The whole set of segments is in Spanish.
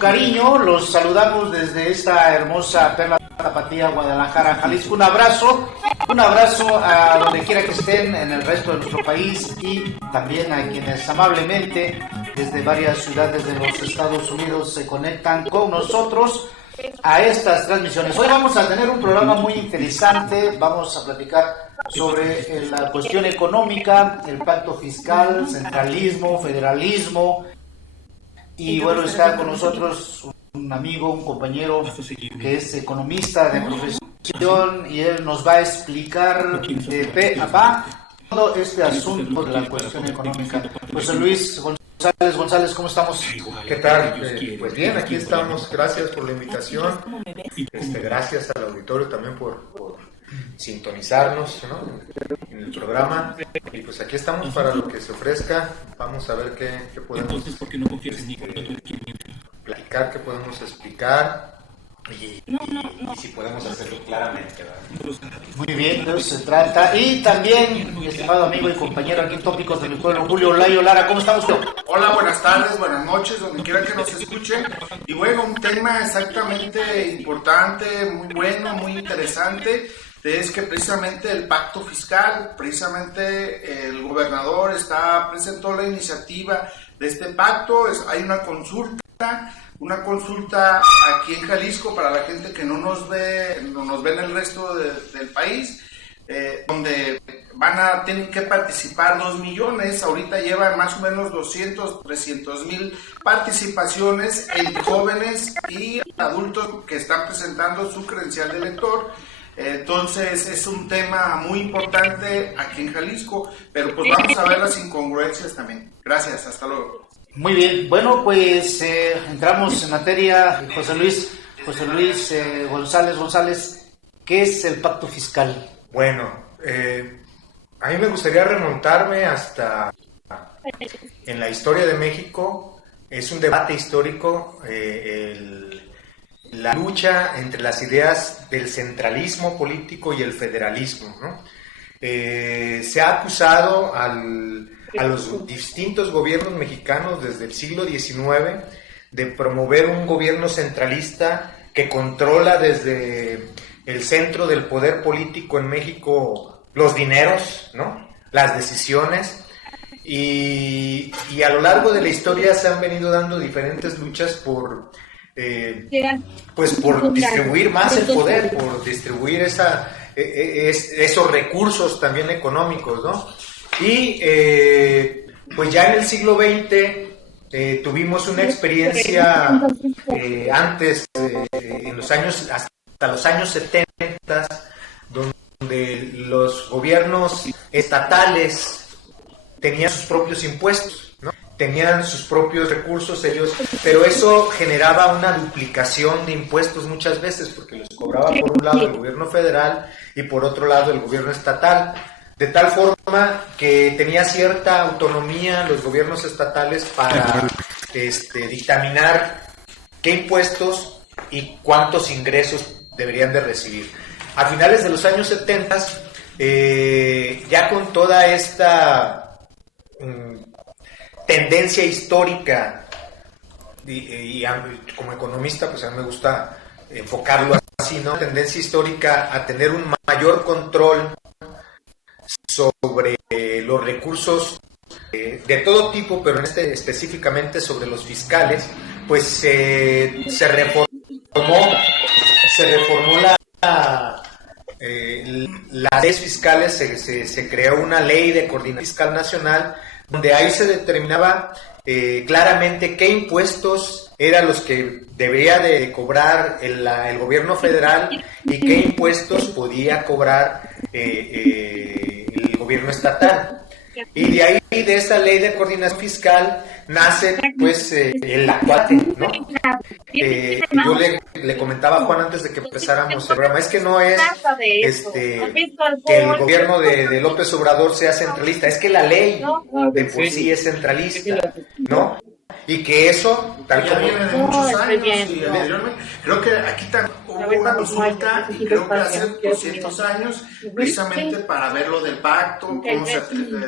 cariño, los saludamos desde esta hermosa perla tapatía, Guadalajara, Jalisco. Un abrazo a donde quiera que estén en el resto de nuestro país y también a quienes amablemente desde varias ciudades de los Estados Unidos se conectan con nosotros a estas transmisiones. Hoy vamos a tener un programa muy interesante, vamos a platicar sobre la cuestión económica, el pacto fiscal, centralismo, federalismo, y bueno, está con nosotros un amigo, un compañero que es economista de profesión y él nos va a explicar de pe a pa todo este asunto de la cuestión económica. José Luis González, ¿cómo estamos? ¿Qué tal? Pues bien, aquí estamos. Gracias por la invitación. Gracias al auditorio también por sintonizarnos, ¿no?, en el programa. Y pues aquí estamos para lo que se ofrezca. Vamos a ver qué podemos platicar, qué podemos explicar. Y si podemos hacerlo claramente, ¿verdad? Muy bien, de eso se trata. Y también, mi estimado amigo y compañero aquí en Tópicos de mi Pueblo, Julio Olayo Lara, ¿cómo está usted? Hola, buenas tardes, buenas noches, donde quiera que nos escuchen. Y bueno, un tema exactamente importante, muy bueno, muy interesante, es que precisamente el pacto fiscal, precisamente el gobernador presentó la iniciativa de este pacto. Hay una consulta aquí en Jalisco para la gente que no nos ve en el resto del país, donde tienen que participar 2 millones, ahorita llevan más o menos 300,000 participaciones entre jóvenes y adultos que están presentando su credencial de elector. Entonces es un tema muy importante aquí en Jalisco, pero pues vamos a ver las incongruencias también. Gracias, hasta luego. Muy bien, bueno, pues entramos en materia. José Luis González, ¿qué es el pacto fiscal? Bueno, a mí me gustaría remontarme hasta en la historia de México. Es un debate histórico, la lucha entre las ideas del centralismo político y el federalismo, ¿no? Se ha acusado a los distintos gobiernos mexicanos desde el siglo XIX de promover un gobierno centralista que controla desde el centro del poder político en México los dineros, ¿no?, las decisiones, y a lo largo de la historia se han venido dando diferentes luchas por distribuir más el poder, por distribuir esos recursos también económicos, ¿no? Y pues ya en el siglo XX tuvimos una experiencia antes, en los años, hasta los años 70, donde los gobiernos estatales tenían sus propios impuestos, ¿no?, tenían sus propios recursos ellos, pero eso generaba una duplicación de impuestos muchas veces, porque los cobraba por un lado el gobierno federal y por otro lado el gobierno estatal, de tal forma que tenía cierta autonomía los gobiernos estatales para dictaminar qué impuestos y cuántos ingresos deberían de recibir. A finales de los años 70, ya con toda esta tendencia histórica, y como economista pues a mí me gusta enfocarlo así, ¿no?, tendencia histórica a tener un mayor control sobre los recursos de todo tipo, pero específicamente sobre los fiscales, pues se reformó las leyes fiscales, se creó una ley de coordinación fiscal nacional, donde ahí se determinaba claramente qué impuestos eran los que debería de cobrar el gobierno federal y qué impuestos podía cobrar el gobierno estatal. Y de ahí, de esa ley de coordinación fiscal, nace pues el actuate, ¿no? Yo le comentaba a Juan antes de que empezáramos el programa, es que no es que el gobierno de López Obrador sea centralista, es que la ley de por sí es centralista, ¿no? Y que eso, tal como viene de muchos años, y creo que aquí hubo una consulta, y creo que hace 200 años, precisamente para ver lo del pacto, cómo se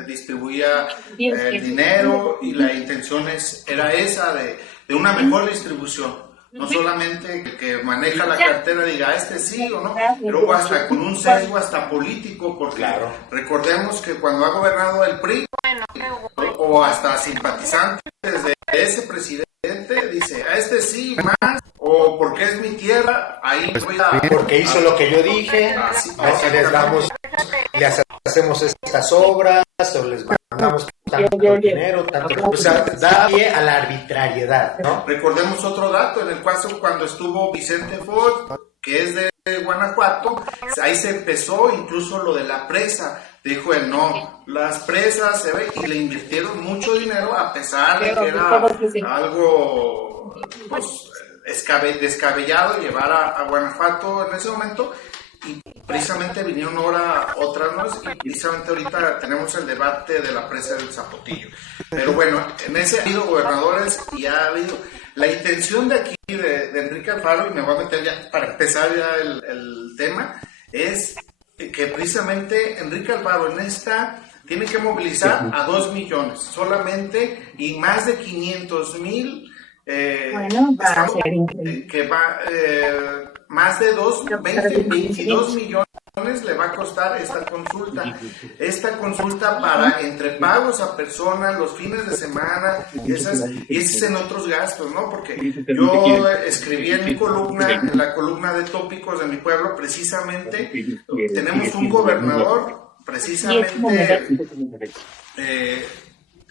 distribuía el dinero, y la intención era esa, de de una mejor distribución. No solamente el que maneja la cartera diga este sí o no, luego hasta con un sesgo hasta político, porque recordemos que cuando ha gobernado el PRI o hasta simpatizantes de ese presidente dice a este sí más, o porque es mi tierra, ahí voy a... Porque hizo lo que yo dije, les hacemos estas obras, o les mandamos tanto dinero, tanto... O sea, da pie a la arbitrariedad, ¿no? Recordemos otro dato, en el caso cuando estuvo Vicente Fox, que es de Guanajuato, ahí se empezó incluso lo de la presa. Dijo él, no, las presas se ve, y le invirtieron mucho dinero a pesar de que era algo pues, descabellado llevar a Guanajuato en ese momento, y precisamente vinieron ahora otras nuevas, y precisamente ahorita tenemos el debate de la presa del Zapotillo. Pero bueno, en ese ha habido gobernadores y ha habido la intención de aquí de Enrique Alfaro, y me voy a meter ya para empezar ya el tema, es que precisamente Enrique Alfaro en esta tiene que movilizar a 2 millones solamente, y más de 500,000 que va más de 22 millones le va a costar esta consulta para entre pagos a personas, los fines de semana, y esos en otros gastos, ¿no? Porque yo escribí en mi columna, en la columna de tópicos de mi pueblo, precisamente tenemos un gobernador precisamente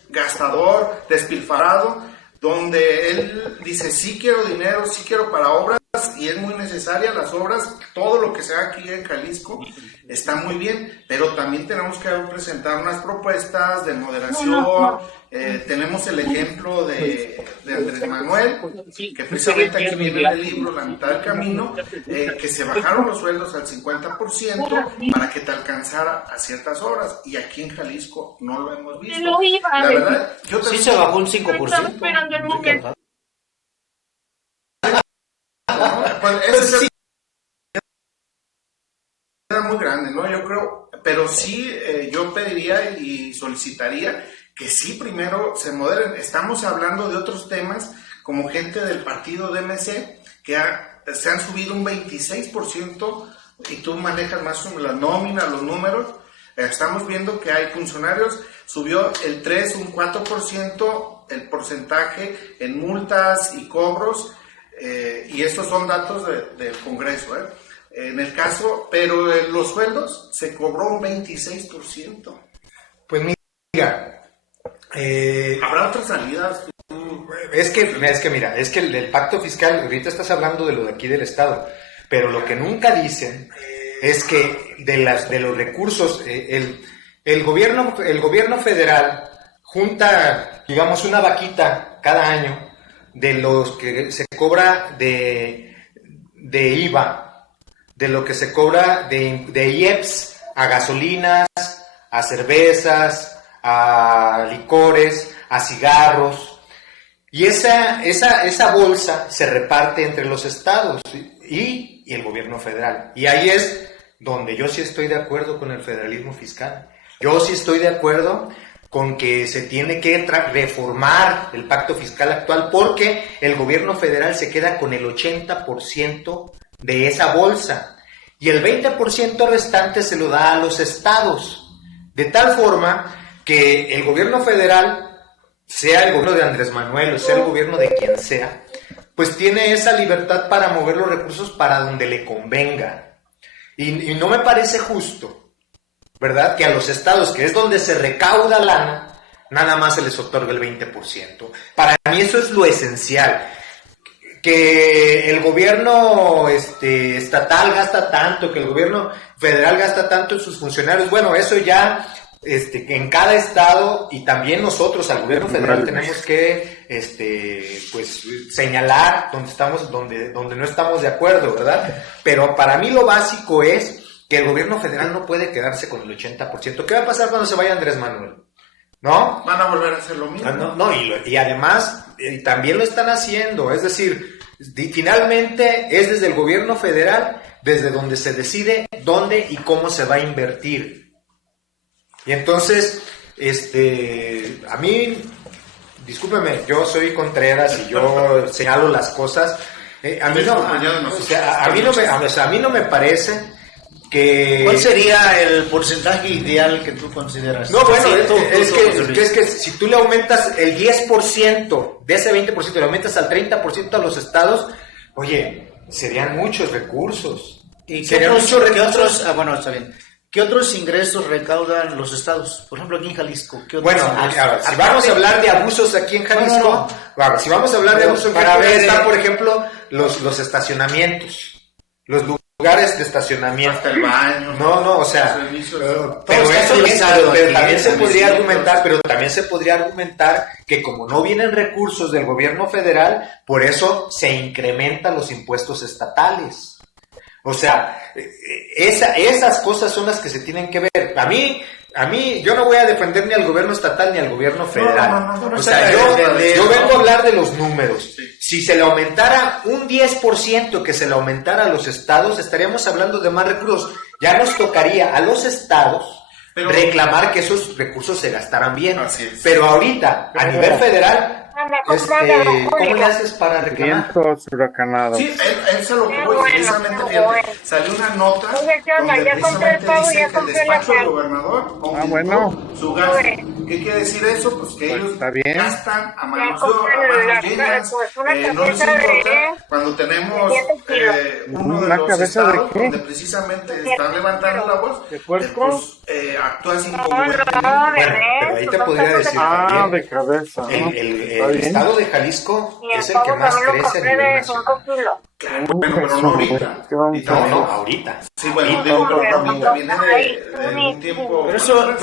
gastador, despilfarrado, donde él dice, sí quiero dinero, sí quiero para obras, y es muy necesaria las obras, todo lo que sea aquí en Jalisco está muy bien, pero también tenemos que presentar unas propuestas de moderación. Tenemos el ejemplo de Andrés Manuel, que precisamente aquí viene en el libro La mitad del camino, que se bajaron los sueldos al 50% para que te alcanzara a ciertas obras, y aquí en Jalisco no lo hemos visto. La verdad, yo sí se bajó un 5%. Pues ese era muy grande, ¿no? Yo creo, pero sí yo pediría y solicitaría que sí primero se moderen. Estamos hablando de otros temas, como gente del partido de MC, que se han subido un 26%, y tú manejas más la nómina, los números. Estamos viendo que hay funcionarios, subió el 3, un 4% el porcentaje en multas y cobros, y estos son datos del Congreso, en el caso, pero los sueldos se cobró un 26%. Pues mira, ¿habrá otras salidas? Es que mira, es que el pacto fiscal, ahorita estás hablando de lo de aquí del Estado, pero lo que nunca dicen es que de los recursos, el gobierno federal junta, digamos, una vaquita cada año de los que se cobra de IVA, de lo que se cobra de IEPS a gasolinas, a cervezas, a licores, a cigarros, y esa bolsa se reparte entre los estados y el gobierno federal. Y ahí es donde yo sí estoy de acuerdo con el federalismo fiscal. Yo sí estoy de acuerdo con que se tiene que reformar el pacto fiscal actual, porque el gobierno federal se queda con el 80% de esa bolsa y el 20% restante se lo da a los estados, de tal forma que el gobierno federal, sea el gobierno de Andrés Manuel o sea el gobierno de quien sea, pues tiene esa libertad para mover los recursos para donde le convenga. Y no me parece justo, ¿verdad?, que a los estados, que es donde se recauda lana, nada más se les otorga el 20%. Para mí eso es lo esencial. Que el gobierno estatal gasta tanto, que el gobierno federal gasta tanto en sus funcionarios, bueno, eso ya en cada estado, y también nosotros al gobierno federal tenemos que pues señalar donde no estamos de acuerdo, ¿verdad? Pero para mí lo básico es que el gobierno federal no puede quedarse con el 80%. ¿Qué va a pasar cuando se vaya Andrés Manuel? ¿No? Van a volver a hacer lo mismo. Y además también lo están haciendo, es decir, finalmente es desde el gobierno federal desde donde se decide dónde y cómo se va a invertir. Y entonces, a mí, discúlpeme, yo soy Contreras y yo señalo las cosas. A mí no me parece que... ¿Cuál sería el porcentaje ideal que tú consideras? No, bueno, Sí, es que si tú le aumentas el 10% de ese 20%, le aumentas al 30% a los estados, oye, serían muchos recursos. ¿Y serían qué otros? Bueno, está bien. ¿Qué otros ingresos recaudan los estados? Por ejemplo, aquí en Jalisco. ¿Qué otros ingresos? Si vamos a hablar de abusos aquí en Jalisco, si vamos a hablar de abusos en Jalisco, están, por ejemplo, los estacionamientos, los lugares de estacionamiento. Hasta el baño. O sea, pero también se podría argumentar que como no vienen recursos del gobierno federal, por eso se incrementan los impuestos estatales. O sea, esas cosas son las que se tienen que ver. A mí, yo no voy a defender ni al gobierno estatal ni al gobierno federal. Yo vengo a hablar de los números. Sí. Si se le aumentara un 10% que se le aumentara a los estados, estaríamos hablando de más recursos. Ya nos tocaría a los estados reclamar que esos recursos se gastaran bien. Pero ahorita, a nivel federal, ¿cómo le haces para reclamar? Sí, él se lo ocurrió precisamente, fíjate, salió una nota donde precisamente dice que el despacho del gobernador aumentó su gasto. ¿Qué quiere decir eso? Pues que ellos gastan a manos llenas, no les importa cuando tenemos uno de los estados donde precisamente están levantando la voz, pues actúas incongruentemente. Pero ahí te podría decir de cabeza. El estado de Jalisco es el que más crece a nivel nacional. Pero no ahorita. No, ahorita. Sí, bueno, digo, pero ahorita viene de un tiempo. Pero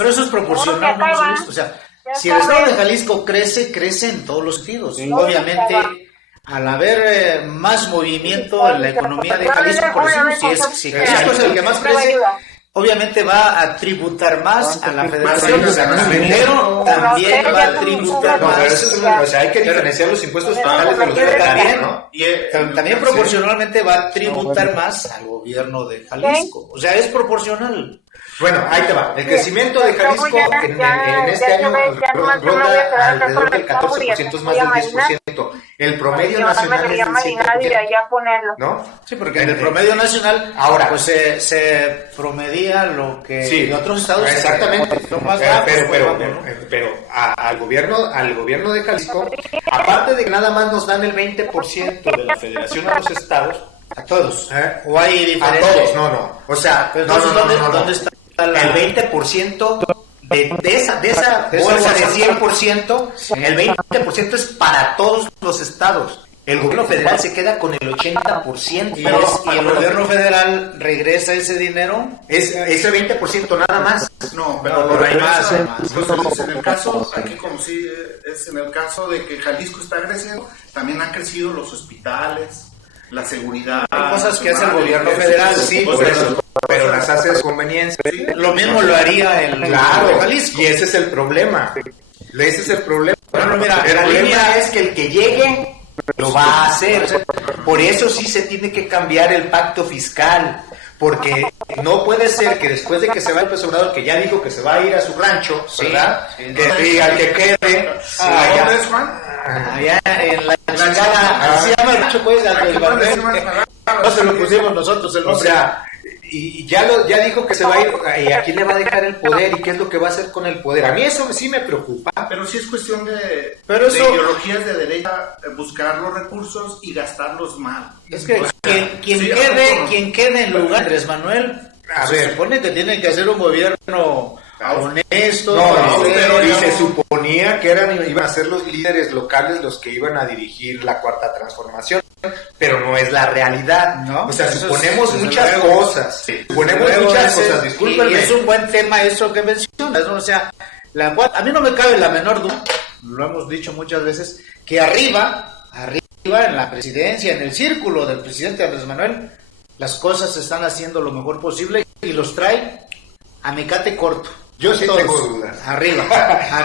eso es proporcional, ¿no? O sea, si el estado de Jalisco crece en todos los sentidos. Obviamente, al haber más movimiento en la economía de Jalisco, por ejemplo, si Jalisco es el que más crece, obviamente va a tributar más a la federación, pero también va a tributar más. O sea, hay que diferenciar los impuestos estatales de los federales, ¿no? También proporcionalmente va a tributar más al gobierno de Jalisco. O sea, es proporcional. Bueno, ahí te va. El crecimiento de Jalisco en este año ronda alrededor del 14%, más del 10%. El promedio nacional es del 7%. ¿No? Sí, porque en el promedio nacional ahora pues se promedia lo que en otros estados. Exactamente. Pero al gobierno de Jalisco, aparte de que nada más nos dan el 20% de la federación a los estados, a todos. ¿O hay diferencia? A todos, no. O sea, ¿dónde está el 20% de esa bolsa de 100%, el 20% es para todos los estados. El gobierno federal se queda con el 80%. ¿Y el gobierno federal regresa ese dinero? Ese 20% nada más. No, pero hay más. Entonces, en el caso, aquí como si es en el caso de que Jalisco está creciendo, también han crecido los hospitales, la seguridad. Hay cosas que hace el gobierno federal, sí, pero las hace de conveniencia. Sí, lo mismo lo haría el Jalisco. Y ese es el problema. Bueno, mira, el problema es que el que llegue lo va a hacer. Por eso sí se tiene que cambiar el pacto fiscal. Porque no puede ser que después de que se va el Obrador, que ya dijo que se va a ir a su rancho, ¿verdad? Que diga que quede allá en la chingada, se llama el rancho, pues, no se lo pusimos nosotros el nombre. O sea, y ya dijo que se va a ir, y aquí le va a dejar el poder, y qué es lo que va a hacer con el poder. A mí eso sí me preocupa. Pero sí es cuestión de ideologías de derecha, buscar los recursos y gastarlos mal. Es que quien quede en lugar de Andrés Manuel, se supone que tiene que hacer un gobierno honesto. Y se suponía que iban a ser los líderes locales los que iban a dirigir la cuarta transformación, pero no es la realidad, ¿no? O sea, suponemos muchas cosas. Discúlpenme. Y es un buen tema eso que mencionas, ¿no? O sea, a mí no me cabe la menor duda, lo hemos dicho muchas veces, que arriba en la presidencia, en el círculo del presidente Andrés Manuel, las cosas se están haciendo lo mejor posible y los trae a mecate corto. Yo sí tengo dudas. Arriba.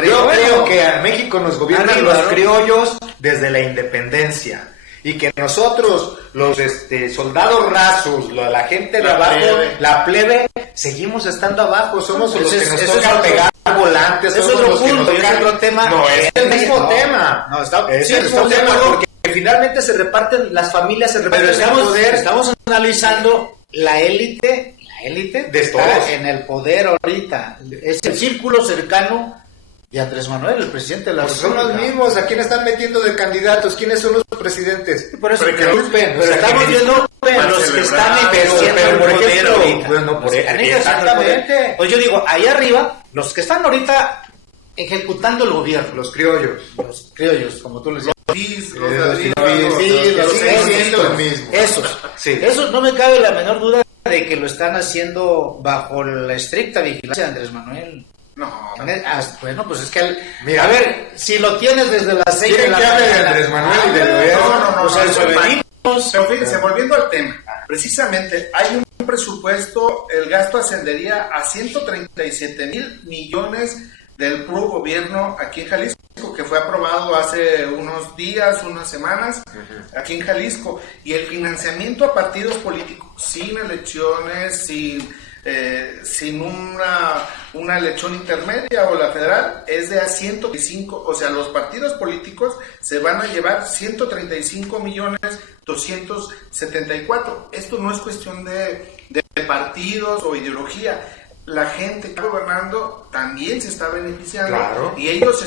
Yo creo que a México nos gobiernan los criollos desde la independencia. Y que nosotros, los soldados rasos, la gente de abajo, la plebe, seguimos estando abajo. Somos los que nos toca pegar volantes, eso somos es lo los que punto, nos y es tocan. otro tema. No, es el mismo No, tema. no, está, es sí, el mismo estamos de tema, acuerdo. porque finalmente se reparten, las familias se reparten Pero el poder. estamos analizando la élite De está todos. en el poder ahorita. Es el círculo cercano de Andrés Manuel, el presidente de la Pues son República. los mismos, ¿a quién están metiendo de candidatos? ¿Quiénes son los presidentes? Por eso, Pero que disculpen, pero estamos viendo a los que están ejerciendo pero, el por poder ejemplo, ahorita. bueno, por Los que están ejerciendo el exactamente. poder. Pues yo digo, ahí arriba, los que están ahorita ejecutando el gobierno, Los criollos. los criollos, como tú les llamas. Esos no me cabe la menor duda de que lo están haciendo bajo la estricta vigilancia de Andrés Manuel. No, Bueno, pues es que, Mira, a ver, si lo tienes desde las 6 de ¿quieren la que hable de mañana. Andrés Manuel y del gobierno? no, Pues a eso no, venimos. Pero fíjense, volviendo al tema, precisamente hay un presupuesto, el gasto ascendería a 137,000 millones del puro gobierno aquí en Jalisco, que fue aprobado hace unos días, unas semanas, aquí en Jalisco, y el financiamiento a partidos políticos sin elecciones, sin una elección intermedia o la federal, es de a 135, o sea, los partidos políticos se van a llevar 135,274,000. Esto no es cuestión de partidos o ideología. La gente que está gobernando también se está beneficiando, Claro. y ellos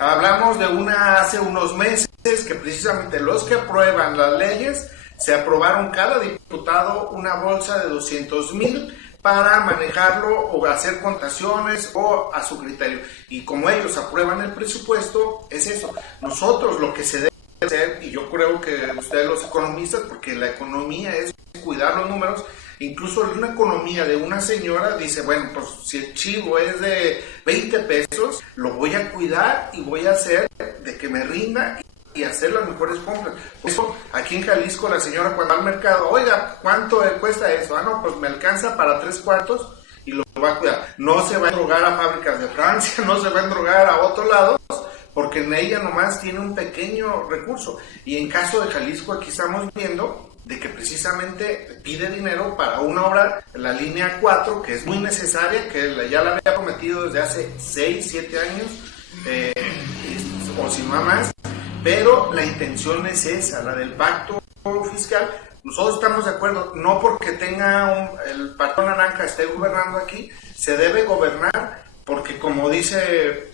hablamos de hace unos meses que precisamente los que aprueban las leyes, se aprobaron cada diputado una bolsa de 200,000 para manejarlo o hacer contaciones o a su criterio. Y como ellos aprueban el presupuesto, es eso. Nosotros lo que se debe hacer, y yo creo que ustedes los economistas, porque la economía es cuidar los números, incluso una economía de una señora dice, bueno, pues si el chivo es de 20 pesos, lo voy a cuidar y voy a hacer de que me rinda y hacer las mejores compras. Por eso, aquí en Jalisco, la señora cuando va al mercado, oiga, ¿cuánto cuesta eso? Ah, no, pues me alcanza para 3/4 y lo va a cuidar. No se va a endrogar a fábricas de Francia, no se va a endrogar a otros lados, porque en ella nomás tiene un pequeño recurso. Y en caso de Jalisco, aquí estamos viendo de que precisamente pide dinero para una obra, la línea 4, que es muy necesaria, que ya la había prometido desde hace 6, 7 años, o si no más, pero la intención es esa, la del pacto fiscal. Nosotros estamos de acuerdo, no porque el Partido Naranja esté gobernando aquí, se debe gobernar, porque como dice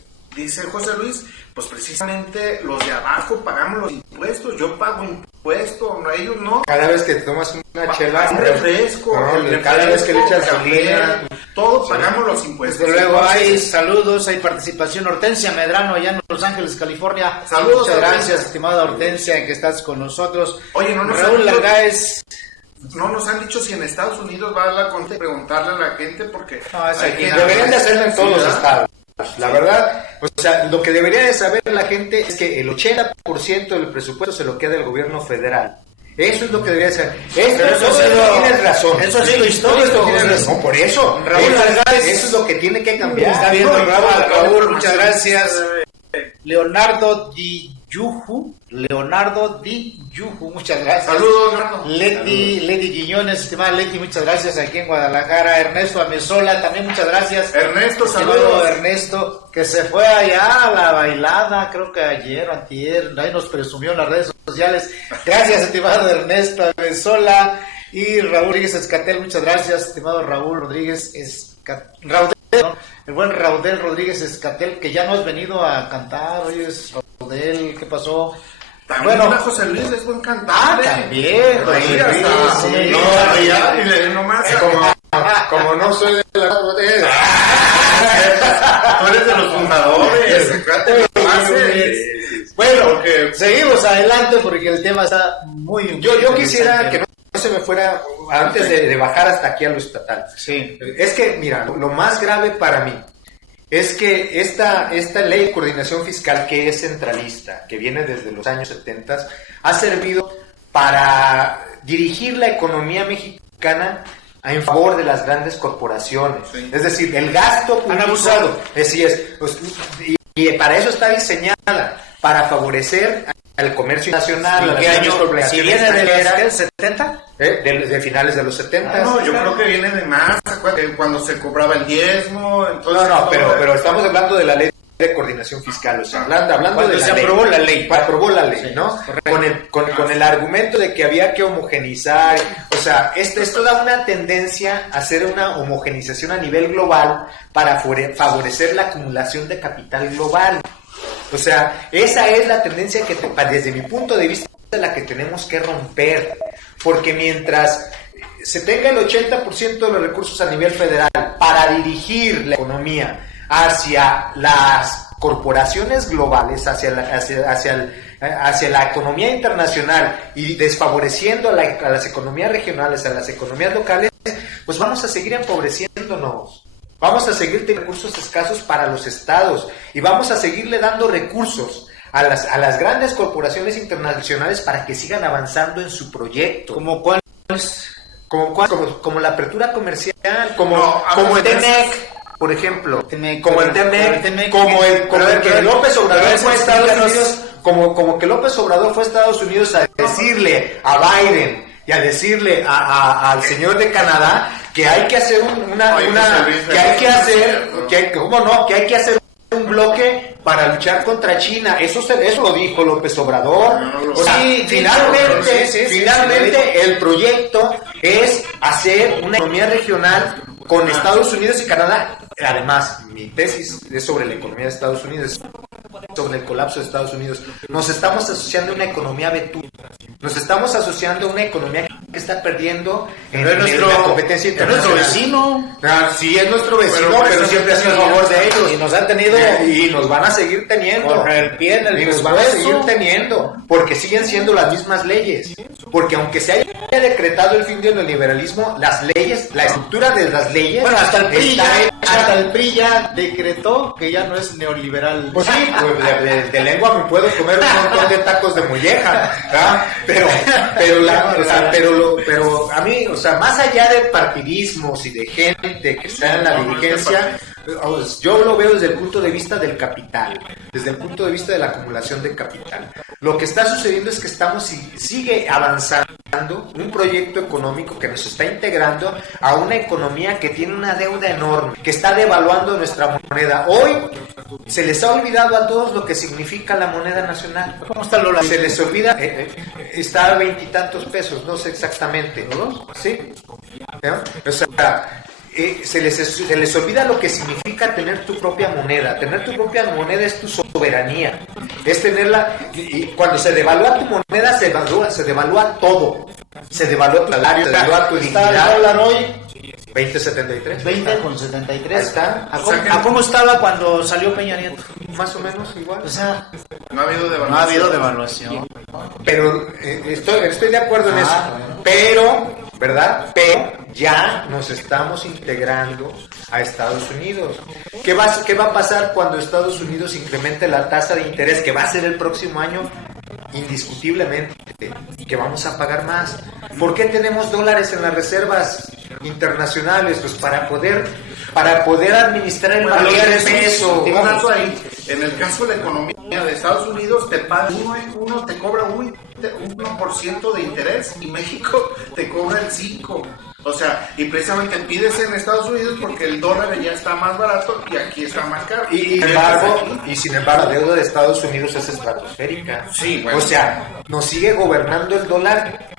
José Luis, pues precisamente los de abajo pagamos los impuestos. Yo pago impuestos, ellos no. Cada vez que tomas una chela, Un refresco, cada vez que le echas café, gasolina, todos pagamos los impuestos. Desde luego Entonces, hay saludos, hay participación. Hortensia Medrano allá en Los Ángeles, California. Saludos, Muchas Hortensia. gracias, estimada Hortensia, que estás con nosotros. Oye, no nos Raúl han dicho- Largáez. no nos han dicho si en Estados Unidos va a la Corte preguntarle a la gente, porque No, es hay aquí que nada deberían de hacerlo en todos los ¿verdad? estados. La verdad, o sea, lo que debería de saber la gente es que el 80% del presupuesto se lo queda el gobierno federal. Eso es lo que debería de saber. Pero eso todo sí esto lo- tienes razón. eso sí lo histórico, Todo esto tienes José. razón. Por eso, Raúl Largáez. eso es lo que tiene que cambiar. Está viendo No, Raúl, no, muchas no, gracias. Leonardo Di Yuju, muchas gracias. Saludos, Leonardo. Leti Guiñones, estimada Leti, muchas gracias aquí en Guadalajara. Ernesto Amezola, también muchas gracias. Ernesto, Estimado saludos. Ernesto, que se fue allá a la bailada, creo que ayer o antier, ahí nos presumió en las redes sociales. Gracias, estimado Ernesto Amezola. Y Raúl Rodríguez Escatel, muchas gracias, estimado Raúl Rodríguez Raudel, ¿no? El buen Raudel Rodríguez Escatel, que ya no has venido a cantar. Oye, Raudel, ¿qué pasó? También Bueno, José Luis es buen cantante. también, Ahí José hasta- Luis, sí. No, ya, y le nomás. Como no soy de la... Tú eres de los fundadores. Fíjate lo que haces. Bueno, Porque- seguimos adelante porque el tema está muy... Yo quisiera que no se me fuera antes de bajar hasta aquí a lo estatal. Sí. Es que, mira, lo más grave para mí es que esta ley de coordinación fiscal, que es centralista, que viene desde los años 70, ha servido para dirigir la economía mexicana en favor de las grandes corporaciones. Sí. Es decir, el gasto público... Han abusado. Así es. Pues, y para eso está diseñada, para favorecer al comercio nacional, a las ¿Qué grandes año? corporaciones Si viene de extranjeras, los 70. de finales de los 70. No, yo creo que viene de más, acuérdate, cuando se cobraba el diezmo, entonces... No, pero estamos hablando de la ley de coordinación fiscal, o sea, hablando Cuando de la se ley. aprobó la ley. Aprobó la ley, Sí, ¿no? correcto. Con el argumento de que había que homogenizar, o sea, esto da una tendencia a hacer una homogenización a nivel global para favorecer la acumulación de capital global. O sea, esa es la tendencia que desde mi punto de vista es la que tenemos que romper, porque mientras se tenga el 80% de los recursos a nivel federal para dirigir la economía hacia las corporaciones globales, hacia la economía internacional y desfavoreciendo a las economías regionales, a las economías locales, pues vamos a seguir empobreciéndonos. Vamos a seguir teniendo recursos escasos para los estados y vamos a seguirle dando recursos a las grandes corporaciones internacionales para que sigan avanzando en su proyecto. ¿Como cuáles? Como la apertura comercial, como el entonces, TEMEC, por ejemplo, como el TEMEC, TEMEC, como el que López Obrador fue a Estados Unidos, como que López Obrador fue a Estados Unidos a decirle a Biden y a decirle al señor de Canadá que hay que hacer que hay que hacer un bloque para luchar contra China. Eso lo dijo López Obrador. O sea, finalmente el proyecto es hacer una economía regional con Estados Unidos y Canadá. Además, mi tesis es sobre la economía de Estados Unidos, sobre el colapso de Estados Unidos. Nos estamos asociando a una economía betún. Nos estamos asociando a una economía que está perdiendo en la competencia internacional. Es nuestro vecino. Sí, es nuestro vecino, pero siempre ha sido a favor de ellos. Y nos han tenido y nos van a seguir teniendo. con el pie en el Y nos van a seguir teniendo, porque siguen siendo las mismas leyes. Porque aunque se haya decretado el fin del neoliberalismo, las leyes, la estructura de las leyes, Bueno, hasta el PRI está ya decretó que ya no es neoliberal. Pues sí, pues de lengua me puedo comer un montón de tacos de molleja, ¿verdad? Pero a mí, o sea, más allá de partidismos y de gente que está en la dirigencia, yo lo veo desde el punto de vista del capital, desde el punto de vista de la acumulación de capital. Lo que está sucediendo es que sigue avanzando un proyecto económico que nos está integrando a una economía que tiene una deuda enorme, que está devaluando nuestra moneda. Hoy se les ha olvidado a todos lo que significa la moneda nacional. ¿Cómo está el dólar? Se les olvida, está a 20 y tantos pesos, no sé exactamente. ¿Todos? Sí. ¿No? O sea, se les olvida lo que significa tener tu propia moneda. Tener tu propia moneda es tu soberanía. Es tenerla, y cuando se devalúa tu moneda, se devalúa todo. Se devalúa tu salario, se devalúa tu ¿Está dignidad. el dólar hoy? 20.73. 20,73. Ahí está. ¿A cómo estaba cuando salió Peña Nieto? Más o menos igual. O sea, No ha habido devaluación. no ha habido devaluación. Pero estoy de acuerdo en eso. Bueno. Pero, ¿verdad? Pero ya nos estamos integrando a Estados Unidos. ¿Qué va a pasar cuando Estados Unidos incremente la tasa de interés, que va a ser el próximo año? Indiscutiblemente, que vamos a pagar más. ¿Por qué tenemos dólares en las reservas internacionales? Pues para poder administrar el valor del peso. Un dato ahí. En el caso de la economía de Estados Unidos, te paga uno te cobra un 1% de interés y México te cobra el 5%. O sea, y precisamente pides en Estados Unidos porque el dólar ya está más barato y aquí está más caro. Y sin embargo, la deuda de Estados Unidos es estratosférica. Sí, bueno. O sea, nos sigue gobernando el dólar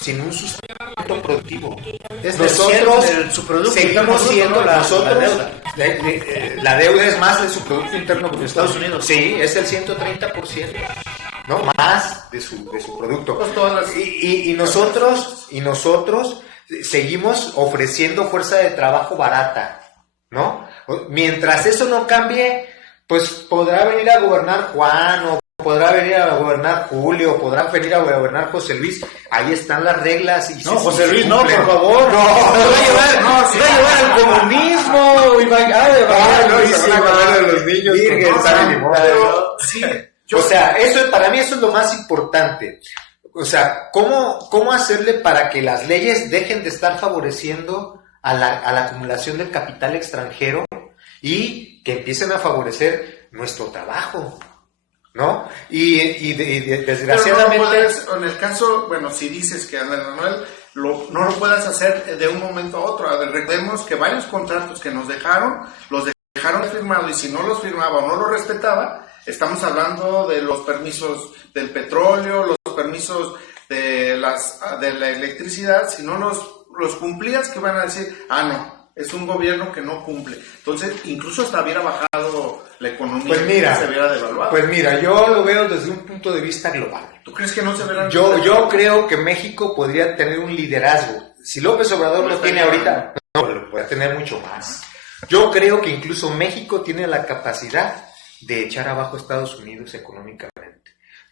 sin un sustento productivo. Es Nosotros del subproducto seguimos interno bruto, siendo ¿no? La nosotros. deuda. La deuda es más de su Producto Interno Bruto. Estados Unidos. Sí, es el 130%. No más de su producto. Pues todas las- Y nosotros seguimos ofreciendo fuerza de trabajo barata, ¿no? Mientras eso no cambie, pues podrá venir a gobernar Juan, o podrá venir a gobernar Julio, o podrá venir a gobernar José Luis. Ahí están las reglas. Y No, José Luis, no, por cumplen. favor. No, va a llevar al comunismo. Y va a de los niños. Virgen, con sal y limón. Pero sí, O sea, para mí eso es lo más importante. O sea, ¿cómo hacerle para que las leyes dejen de estar favoreciendo a la acumulación del capital extranjero y que empiecen a favorecer nuestro trabajo? ¿no? Y desgraciadamente... Pero no puedes, en el caso, bueno, si dices que Andrés Manuel no lo puedas hacer de un momento a otro. Recordemos que varios contratos que nos dejaron, los dejaron firmados, y si no los firmaba o no los respetaba, estamos hablando de los permisos del petróleo, los permisos de la electricidad. Si no los cumplías, ¿qué van a decir? No, es un gobierno que no cumple. Entonces, incluso hasta hubiera bajado la economía, pues mira, se hubiera devaluado. Pues mira, yo lo veo desde un punto de vista global. ¿Tú crees que no se verán? Yo creo que México podría tener un liderazgo. Si López Obrador lo tiene ahorita, no, lo puede tener mucho más. Yo creo que incluso México tiene la capacidad de echar abajo a Estados Unidos económicamente.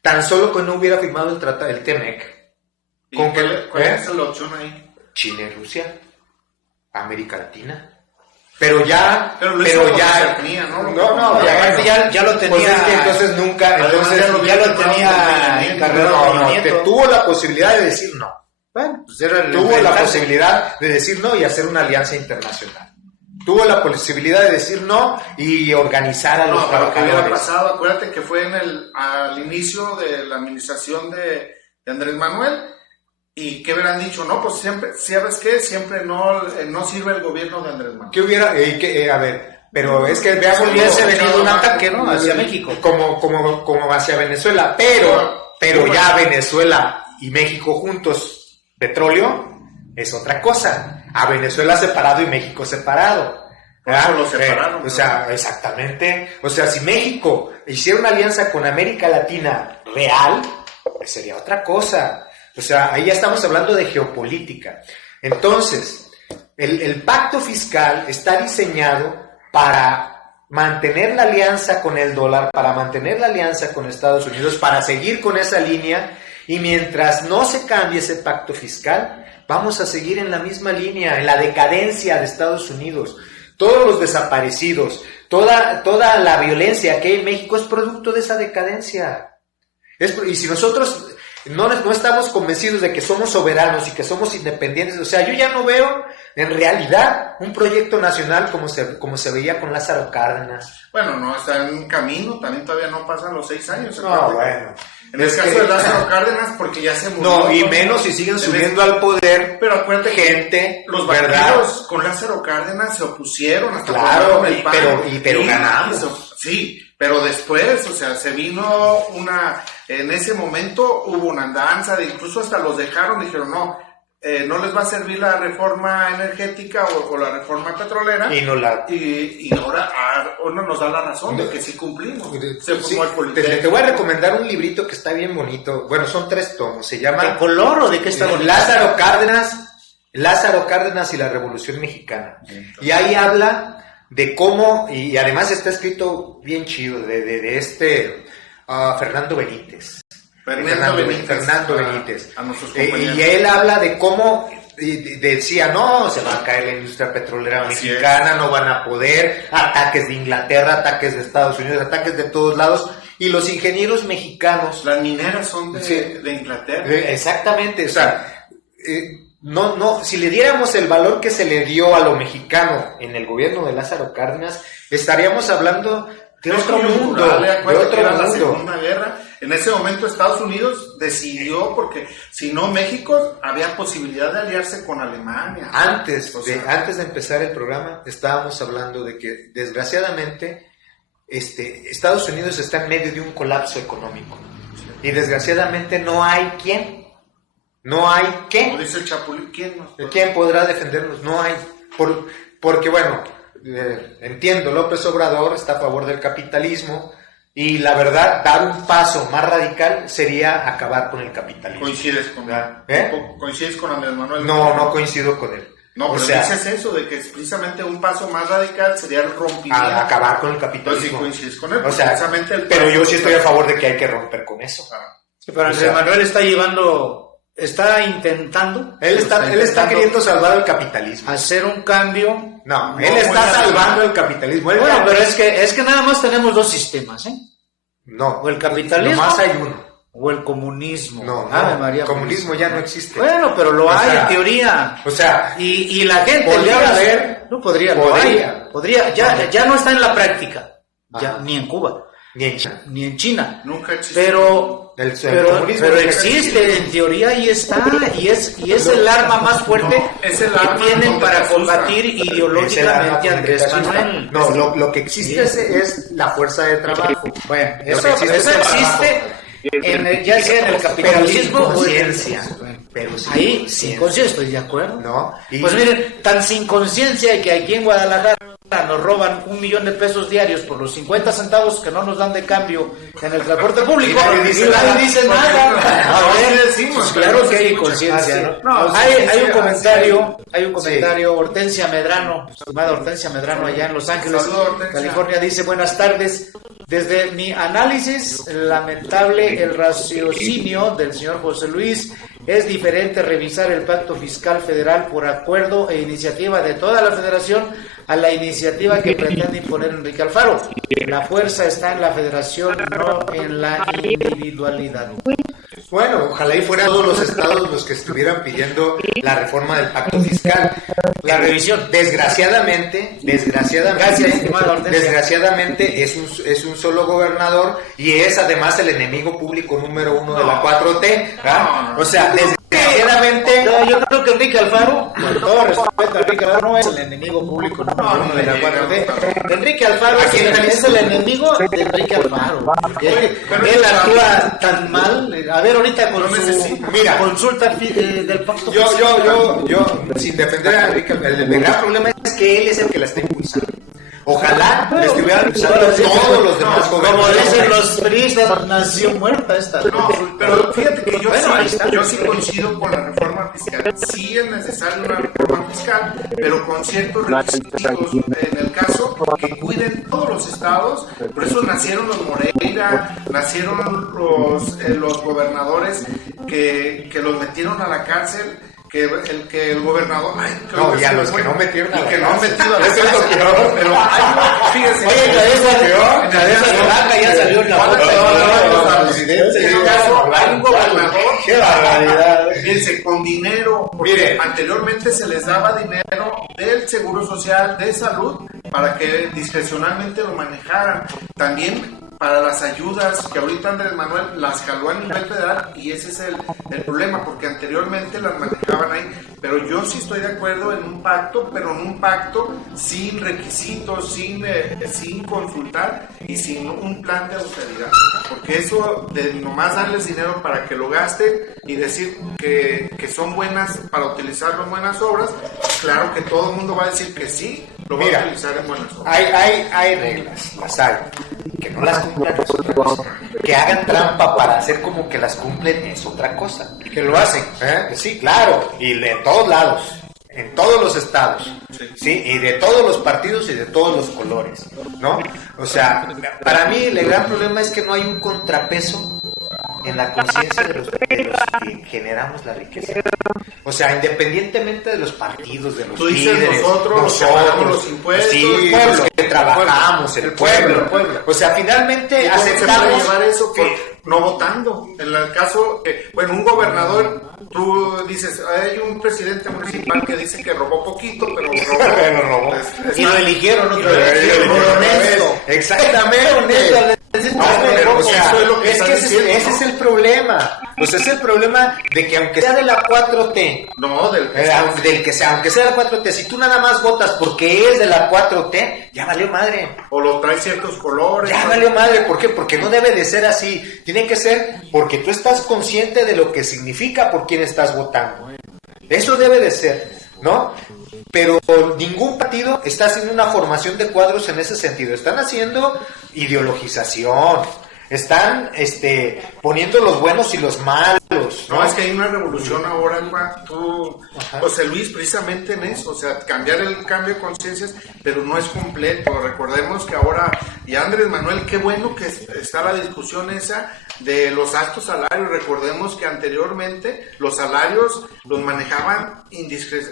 Tan solo que no hubiera firmado el tratado, el TEMEC. ¿Cuál es la opción ahí? China y Rusia, América Latina. Pero ya, ¿no? No, ya lo tenía. Pues es que entonces nunca, ya lo tenía encargado. No, tuvo la posibilidad de decir no. Bueno, pues era tuvo la posibilidad de decir no y hacer una alianza internacional. Tuvo la posibilidad de decir no y organizar a los trabajadores. Hubiera pasado, acuérdate que fue al inicio de la administración de Andrés Manuel. ¿Y qué hubieran dicho? No, pues siempre, ¿sabes qué? Siempre no sirve el gobierno de Andrés Manuel. ¿Qué hubiera? A ver, pero es que veamos, hubiese venido un ataque, ¿no? Hacia México. Como hacia Venezuela, pero ya Venezuela y México juntos, petróleo, es otra cosa. A Venezuela separado y México separado. Eso lo separaron. O sea, exactamente. O sea, si México hiciera una alianza con América Latina real, pues sería otra cosa. O sea, ahí ya estamos hablando de geopolítica. Entonces, el pacto fiscal está diseñado para mantener la alianza con el dólar, para mantener la alianza con Estados Unidos, para seguir con esa línea, y mientras no se cambie ese pacto fiscal, vamos a seguir en la misma línea, en la decadencia de Estados Unidos. Todos los desaparecidos, toda la violencia que hay en México es producto de esa decadencia. Y si nosotros no estamos convencidos de que somos soberanos y que somos independientes, o sea, yo ya no veo en realidad un proyecto nacional como se veía con Lázaro Cárdenas. Bueno, no, está en camino, también todavía no pasan los 6 años. No, bueno. En el caso de Lázaro Cárdenas, porque ya se murió. No, y menos si siguen subiendo al poder. Pero acuérdate gente, los ¿verdad? partidos con Lázaro Cárdenas se opusieron hasta claro, pero ganamos. Sí, pero después, o sea, se vino en ese momento hubo una andanza, incluso hasta los dijeron, no les va a servir la reforma energética o la reforma petrolera. Y ahora nos da la razón de que sí cumplimos. Te voy a recomendar un librito que está bien bonito. Bueno, son 3 tomos. Se llama ¿De color o de qué está bonito? Lázaro Cárdenas y la Revolución Mexicana. Y ahí habla de cómo, y además está escrito bien chido, de Fernando Benítez. Fernando Benítez. A nuestros compañeros. Y él habla de cómo decía, no, se va a caer la industria petrolera mexicana, no van a poder, ataques de Inglaterra, ataques de Estados Unidos, ataques de todos lados, y los ingenieros mexicanos. Las mineras son de Inglaterra. Exactamente, o sea, no, si le diéramos el valor que se le dio a lo mexicano en el gobierno de Lázaro Cárdenas, estaríamos hablando de otro mundo, la Segunda Guerra. En ese momento Estados Unidos decidió, porque si no México había posibilidad de aliarse con Alemania. Antes de empezar el programa estábamos hablando de que desgraciadamente Estados Unidos está en medio de un colapso económico y desgraciadamente no hay quien. Como dice el Chapulín, ¿quién podrá defendernos? No hay, porque bueno, entiendo, López Obrador está a favor del capitalismo. Y la verdad, dar un paso más radical sería acabar con el capitalismo. ¿Coincides con ¿Coincides con Andrés Manuel? No coincido con él. No, pero dices eso, de que precisamente un paso más radical sería el rompimiento. Acabar con el capitalismo. Entonces, sí coincides con él. O sea, pero yo sí estoy a favor de que hay que romper con eso. Sí, pero Andrés Manuel está intentando. Él está queriendo salvar el capitalismo. Hacer un cambio. No, él está salvando el capitalismo. Bueno, pero es que nada más tenemos 2 sistemas, ¿eh? No. O el capitalismo. Nomás hay uno. O el comunismo. No, María, el comunismo ya no existe. Bueno, pero lo hay en teoría. O sea, y la gente podría. Ya no está en la práctica. Ya, ni en Cuba. ni en China. Nunca existió. Pero existe, en teoría ahí está, y es el arma más fuerte es el que arma tienen donde para se combatir usa. ideológicamente a Andrés Manuel. No, lo que existe es la fuerza de trabajo. Bueno, Lo eso que existe es el existe ya sea en el capitalismo o en conciencia. Pero ahí sin conciencia, estoy de acuerdo. ¿No? Y Pues miren, tan sin conciencia que aquí en Guadalajara nos roban $1,000,000 diarios por los 50 centavos que no nos dan de cambio en el transporte público. Nadie dice Y nadie nada. dice nada. A ver, decimos, pues claro que hay escucha. conciencia, ¿no? No, Hay un sí, comentario, Hortensia Medrano, estimada Hortensia Medrano, allá en Los Ángeles, Saludos, Hortensia. California, dice: buenas tardes. Desde mi análisis, lamentable el raciocinio del señor José Luis. Es diferente revisar el pacto fiscal federal por acuerdo e iniciativa de toda la federación a la iniciativa que pretende imponer Enrique Alfaro. La fuerza está en la federación, no en la individualidad. bueno, ojalá y fueran todos los estados los que estuvieran pidiendo la reforma del pacto fiscal. La revisión. Desgraciadamente, Gracias, estimada Hortensia. desgraciadamente es un solo gobernador y es además el enemigo público número 1 de la 4T. ¿verdad? O sea, desgraciadamente... Yo creo que Enrique Alfaro, con todo respeto a Enrique Alfaro, no es el enemigo público número 1 de la 4T. Enrique Alfaro es el enemigo de Enrique Alfaro. Él actúa tan mal. A ver, ahorita con su consulta del pacto fiscal. Yo, sin defender a Enrique, el gran problema es que él es el que la está impulsando. Ojalá le estuvieran impulsando todos los demás Como gobernadores. dicen los priistas, nació muerta esta. No, pero fíjate que Ahí está. yo sí coincido con la reforma fiscal. Sí es necesaria una reforma fiscal, pero con ciertos requisitos, en el caso que cuiden todos los estados. Por eso nacieron los Moreira, nacieron los gobernadores que los metieron a la cárcel. Que el gobernador... No, y a los que no metieron a la que no han cárcel. metido a la Eso es lo cárcel. peor. Pero fíjense. Oye, cabeza de vaca ya salió en la foto. En el caso, hay un gobernador ¡Qué barbaridad! fíjense, con dinero, porque Mire. anteriormente se les daba dinero del Seguro Social, de salud, para que discrecionalmente lo manejaran. También para las ayudas, que ahorita Andrés Manuel las jaló a nivel federal, y ese es el problema, porque anteriormente las manejaban ahí. Pero yo sí estoy de acuerdo en un pacto, pero en un pacto sin requisitos, sin consultar y sin un plan de austeridad. Porque eso de nomás darles dinero para que lo gasten y decir que son buenas para utilizarlo en buenas obras, claro que todo el mundo va a decir que sí, lo va a utilizar en buenas obras. Hay reglas, las hay. Que no las cumplan es otra cosa. Que hagan trampa para hacer como que las cumplen es otra cosa. Que lo hacen. Sí, claro. Y de todos lados. En todos los estados. Sí. Y de todos los partidos y de todos los colores. ¿No? O sea, para mí el gran problema es que no hay un contrapeso en la conciencia de los que generamos la riqueza. O sea, independientemente de los partidos, de los Tú dices líderes, nosotros que pagamos los impuestos, sí, el pueblo, los que trabajamos, el pueblo. O sea, finalmente ¿Y cómo se puede aceptamos llevar eso? que No votando. En el caso, bueno, un gobernador, tú dices, hay un presidente municipal que dice que robó poquito, pero robó. Pero robó. Y lo eligieron otra Por vez. honesto. Exactamente. No, pero, o sea, eso es lo que es están que ese diciendo, es ¿no? el problema. Pues es el problema de que aunque sea de la 4T, No, del aunque sea de la 4T, si tú nada más votas porque es de la 4T, ya valió madre. O lo trae ciertos colores. Ya valió madre, ¿por qué? Porque no debe de ser así. Tiene que ser porque tú estás consciente de lo que significa por quién estás votando. Eso debe de ser, ¿no? Pero ningún partido está haciendo una formación de cuadros en ese sentido. Están haciendo ideologización. Están poniendo los buenos y los malos. No, es que hay una revolución ahora, José Luis, precisamente en eso, o sea, cambiar el cambio de conciencias, pero no es completo. Recordemos que ahora, y Andrés Manuel, qué bueno que está la discusión esa de los altos salarios. Recordemos que anteriormente los salarios los manejaban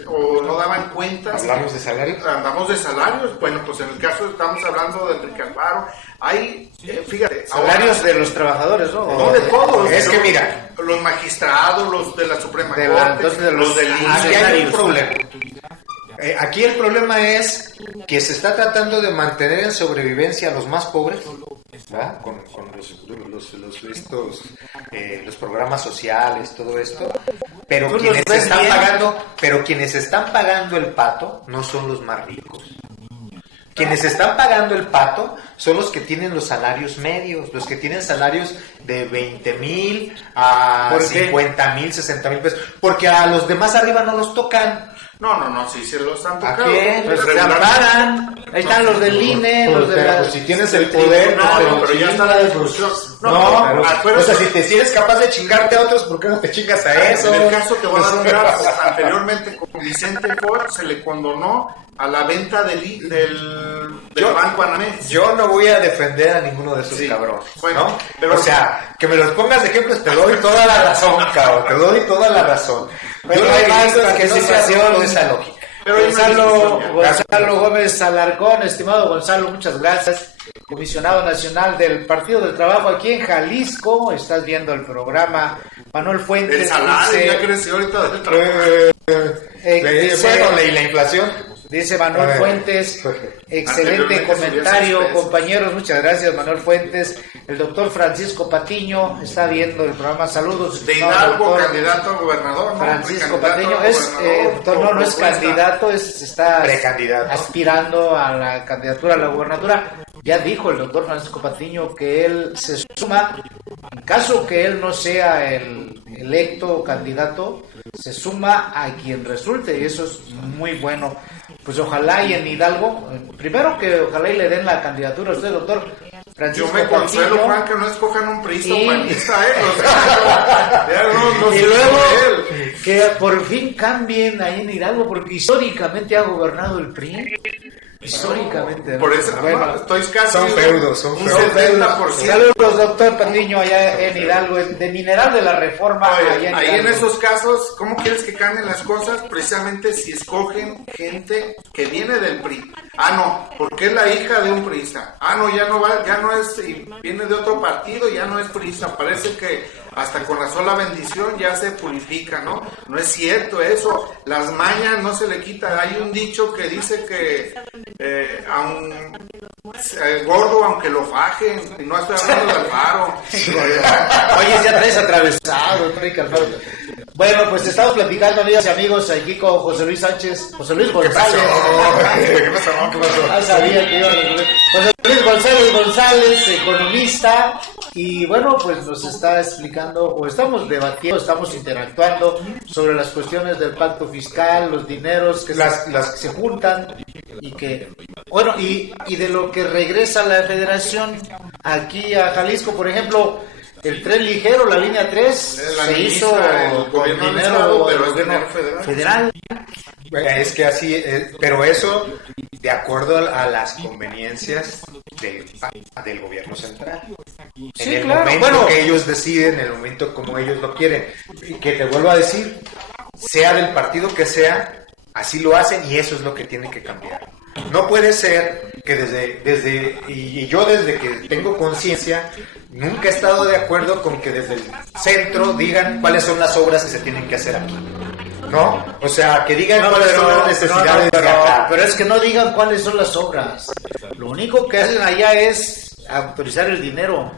o no daban cuentas. ¿Hablamos de salarios? Hablamos de salarios. Bueno, pues en el caso estamos hablando de Enrique Alfaro. Hay, fíjate, Salarios de los trabajadores, ¿no? no de todos. Es que mira, los magistrados, los de la Suprema entonces de los del aquí INSS. hay un problema. Aquí el problema es que se está tratando de mantener en sobrevivencia a los más pobres, ¿verdad? Con los programas sociales, todo esto, pero ¿Tú quienes los ves están bien? quienes están pagando el pato no son los más ricos. Quienes están pagando el pato son los que tienen los salarios medios, los que tienen salarios de 20,000 a ¿Por qué? 50,000, 60,000 pesos, porque a los demás arriba no los tocan. No, sí se los han ¿A tocado. quién? Pues se Regularmente. amparan. Ahí están los del INE, los de Pero, la... pues, si tienes el poder, No, pero ya está la discusión. No, pero o sea, si eres capaz de chingarte a otros, ¿por qué no te chingas a eso? en el caso te voy a dar un caso. Anteriormente, con Vicente Ford se le condonó a la venta del Banco Anamés. Yo no voy a defender a ninguno de esos Sí. cabrones, Bueno, ¿no? pero- o sea, que me los pongas de ejemplos, te doy toda la razón, cabrón, te doy toda la razón. Pero Yo hay no he más visto que no sea participación. con esa lógica. Pero hay una discusión ya. Gonzalo Gómez Alarcón, estimado Gonzalo, muchas gracias. Comisionado Nacional del Partido del Trabajo aquí en Jalisco. Estás viendo el programa. Manuel Fuentes El salario dice, ya creció ahorita del trabajo. dice- Bueno, ¿y la inflación? dice Manuel Fuentes, excelente Anteriormente comentario, subía 6 pesos. compañeros, muchas gracias Manuel Fuentes. El doctor Francisco Patiño está viendo el programa. Saludos. De estimado Hidalgo, doctor. candidato a gobernador, ¿no? Francisco Precandidato Patiño a es gobernador, no es propuesta. candidato, está Precandidato. aspirando a la candidatura a la gubernatura. Ya dijo el doctor Francisco Patiño que él se suma, en caso que él no sea el electo candidato, se suma a quien resulte, y eso es muy bueno. Pues ojalá y en Hidalgo, primero que ojalá y le den la candidatura a usted, doctor Francisco Yo me consuelo, Patiño. Juan, que no escojan un priista o Y- panista, o sea, ya no Y sé luego de él. que por fin cambien ahí en Hidalgo, porque históricamente ha gobernado el PRI. Históricamente. ¿no? Por eso, Bueno, no, estoy casi son feudos, son un feudos. 70%. saludos, doctor Patiño, allá en Hidalgo, de Mineral de la Reforma. Oye, allá ahí en Hidalgo. esos casos, ¿cómo quieres que cambien las cosas? Precisamente si escogen gente que viene del PRI. Ah, no, porque es la hija de un priista. Ah, no, ya no es, y viene de otro partido, ya no es priista. Parece que hasta con la sola bendición ya se purifica, ¿no? No es cierto eso. Las mañas no se le quita. Hay un dicho que dice que a un gordo, aunque lo fajen, y no estoy hablando de Alfaro. Oye, ya traes atravesado, Enrique Alfaro. Bueno, pues estamos platicando, amigas y amigos, aquí con José Luis Sánchez, José Luis González. ¿Qué pasó? Ah, sabía que iba a responder. José Luis González, economista, y bueno, pues nos está explicando, o estamos debatiendo, estamos interactuando sobre las cuestiones del pacto fiscal, los dineros que Las que se juntan, y que, bueno, y de lo que regresa la federación aquí a Jalisco, por ejemplo, el tren ligero, la línea 3, La se ministra, hizo el con gobierno del dinero Estado, del pero es gobierno dinero federal. Es que así es, pero eso de acuerdo a las conveniencias del gobierno central. Sí, En el claro. momento Bueno, que ellos deciden, en el momento como ellos lo quieren. Y que te vuelvo a decir, sea del partido que sea, así lo hacen y eso es lo que tiene que cambiar. No puede ser que y yo desde que tengo conciencia, nunca he estado de acuerdo con que desde el centro digan cuáles son las obras que se tienen que hacer aquí. ¿No? O sea, que digan no, cuáles pero, son las necesidades de acá. pero es que no digan cuáles son las obras. Lo único que hacen allá es autorizar el dinero.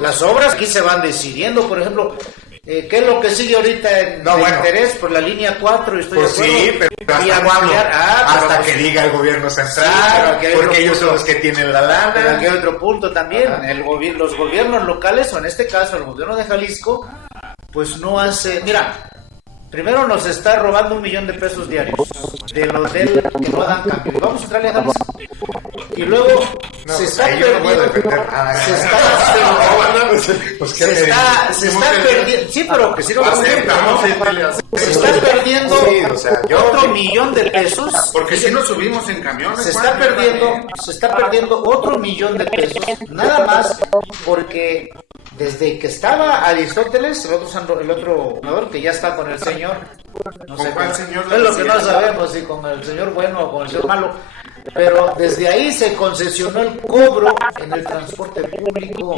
Las obras aquí se van decidiendo, por ejemplo, ¿qué es lo que sigue ahorita en No, de bueno. interés por la línea 4? Estoy Pues de acuerdo. sí, pero Y ¿hasta cuándo? ampliar- pero Hasta pues- que diga el gobierno Sí, pero central, aquí hay porque otro ellos son punto. los que tienen la Pero aquí hay lana. otro punto también. Ajá. Los gobiernos locales, o en este caso el gobierno de Jalisco, pues no hace... Mira, primero nos está robando 1 millón de pesos diarios del hotel que no dan cambio. Vamos a entrarle a Jalisco. Y luego No, se pues está ahí yo no voy a perdiendo... defender nada. Se está... Pues, ¿qué Se te está, se está perdiendo... Sí, pero que sí lo Aceptamos, Se está perdiendo Sí, o sea, yo- otro 1 millón de pesos. Porque si nos subimos en camiones, se está Juan, perdiendo otro 1 millón de pesos, nada más porque desde que estaba Aristóteles, el otro gobernador que ya está con el señor, no ¿Con sé, cuál señor es lo que no decía? sabemos, si con el señor bueno o con el señor malo, pero desde ahí se concesionó el cobro en el transporte público.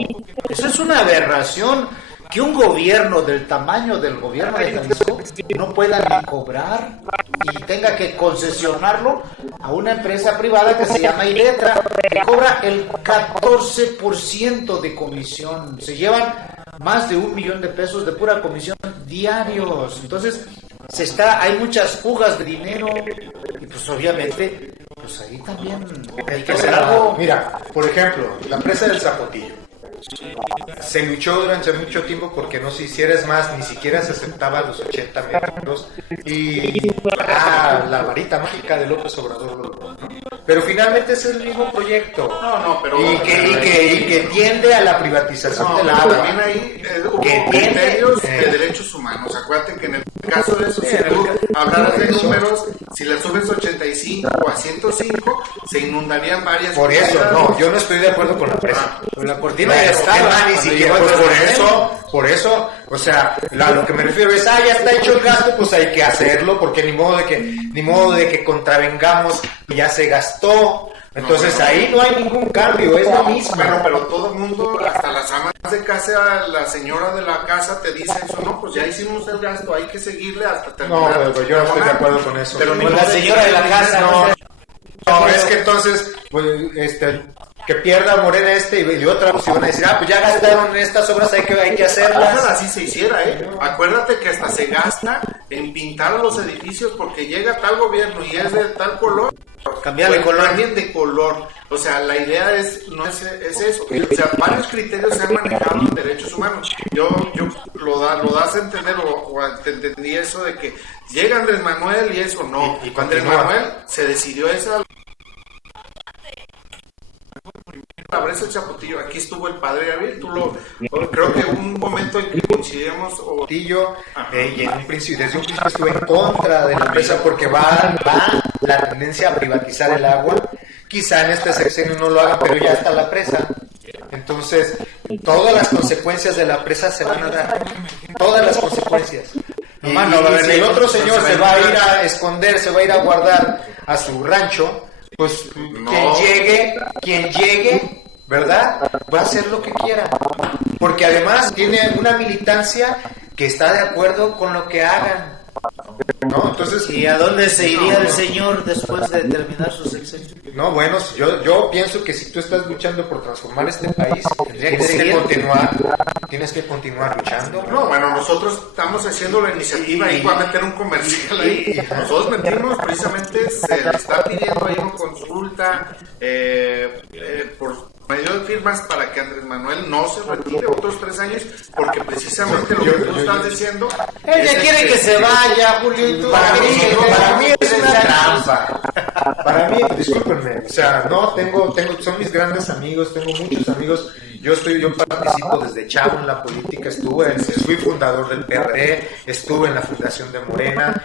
Eso es una aberración. que un gobierno del tamaño del gobierno de Jalisco no pueda ni cobrar y tenga que concesionarlo a una empresa privada que se llama Iletra, que cobra el 14% de comisión. Se llevan más de 1 millón de pesos de pura comisión diarios. Entonces, hay muchas fugas de dinero y pues obviamente, pues ahí también hay que hacer algo. Mira, por ejemplo, la presa del Zapotillo. Se luchó durante mucho tiempo porque no se hiciera, es más, ni siquiera se aceptaba los 80 metros y la varita mágica de López Obrador lo logró, ¿no? Pero finalmente es el mismo proyecto pero y que tiende a la privatización del agua. También ahí hubo criterios de derechos humanos. Acuérdate que en el caso de eso, si tú hablaras de números, si le subes 85 a 105, se inundarían varias. Por eso, no, yo no estoy de acuerdo con la presa. La cortina ya estaba, ni siquiera, pues por eso, o sea, lo que me refiero es, ya está hecho el gasto, pues hay que hacerlo, porque ni modo de que contravengamos, ya se gastó. Entonces ahí no hay ningún cambio, es lo mismo. Pero todo el mundo, hasta las amas de casa, la señora de la casa te dice eso, no, pues ya hicimos el gasto, hay que seguirle hasta terminar. No, pero yo no estoy de acuerdo con eso. Pero ni la señora de la casa, no, es que entonces, pues, que pierda Morena y otra, pues iban a decir, pues ya gastaron en estas obras, hay que hacerlas. Ojalá así se hiciera, Acuérdate que hasta se gasta en pintar los edificios porque llega tal gobierno y es de tal color. Cambiarle color. También de color. O sea, la idea es eso. O sea, varios criterios se han manejado en derechos humanos. Yo lo das a entender, o te entendí eso de que llega Andrés Manuel y eso no. Y Andrés Manuel se decidió esa. La presa del Zapotillo, aquí estuvo el padre Gabriel, creo que hubo un momento en que coincidimos y en desde un principio estuve en contra de la presa porque va la tendencia a privatizar el agua. Quizá en este sexenio no lo haga, pero ya está la presa. Entonces, todas las consecuencias de la presa se van a dar. Todas las consecuencias. Y si el otro señor se va a ir a esconder, se va a ir a guardar a su rancho, pues quien llegue, ¿verdad? Va a hacer lo que quiera. Porque además tiene una militancia que está de acuerdo con lo que hagan, ¿no? Entonces, ¿y a dónde se iría el señor después de terminar su sexenio? No, bueno, yo pienso que si tú estás luchando por transformar este país, tienes que continuar luchando. No, bueno, nosotros estamos haciendo la iniciativa y voy a meter un comercial ahí. Nosotros metimos precisamente, se le está pidiendo ahí una consulta por medio de firmas para que Andrés Manuel no se retire otros 3 años, porque precisamente lo que tú estás diciendo. Ella quiere que se vaya, Julio. Para mí es una trampa. Para mí, discúlpenme, o sea, son mis grandes amigos, tengo muchos amigos. Yo participo desde chavo en la política, fui fundador del PRD, estuve en la fundación de Morena,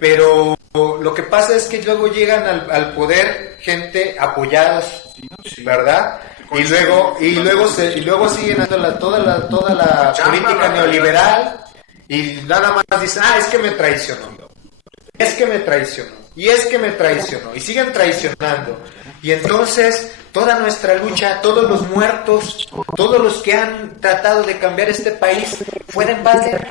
pero lo que pasa es que luego llegan al poder gente apoyados, ¿verdad? Y luego siguen dando toda la política neoliberal y nada más dicen, es que me traicionó. Y siguen traicionando. Y entonces toda nuestra lucha, todos los muertos, todos los que han tratado de cambiar este país, fue en balde.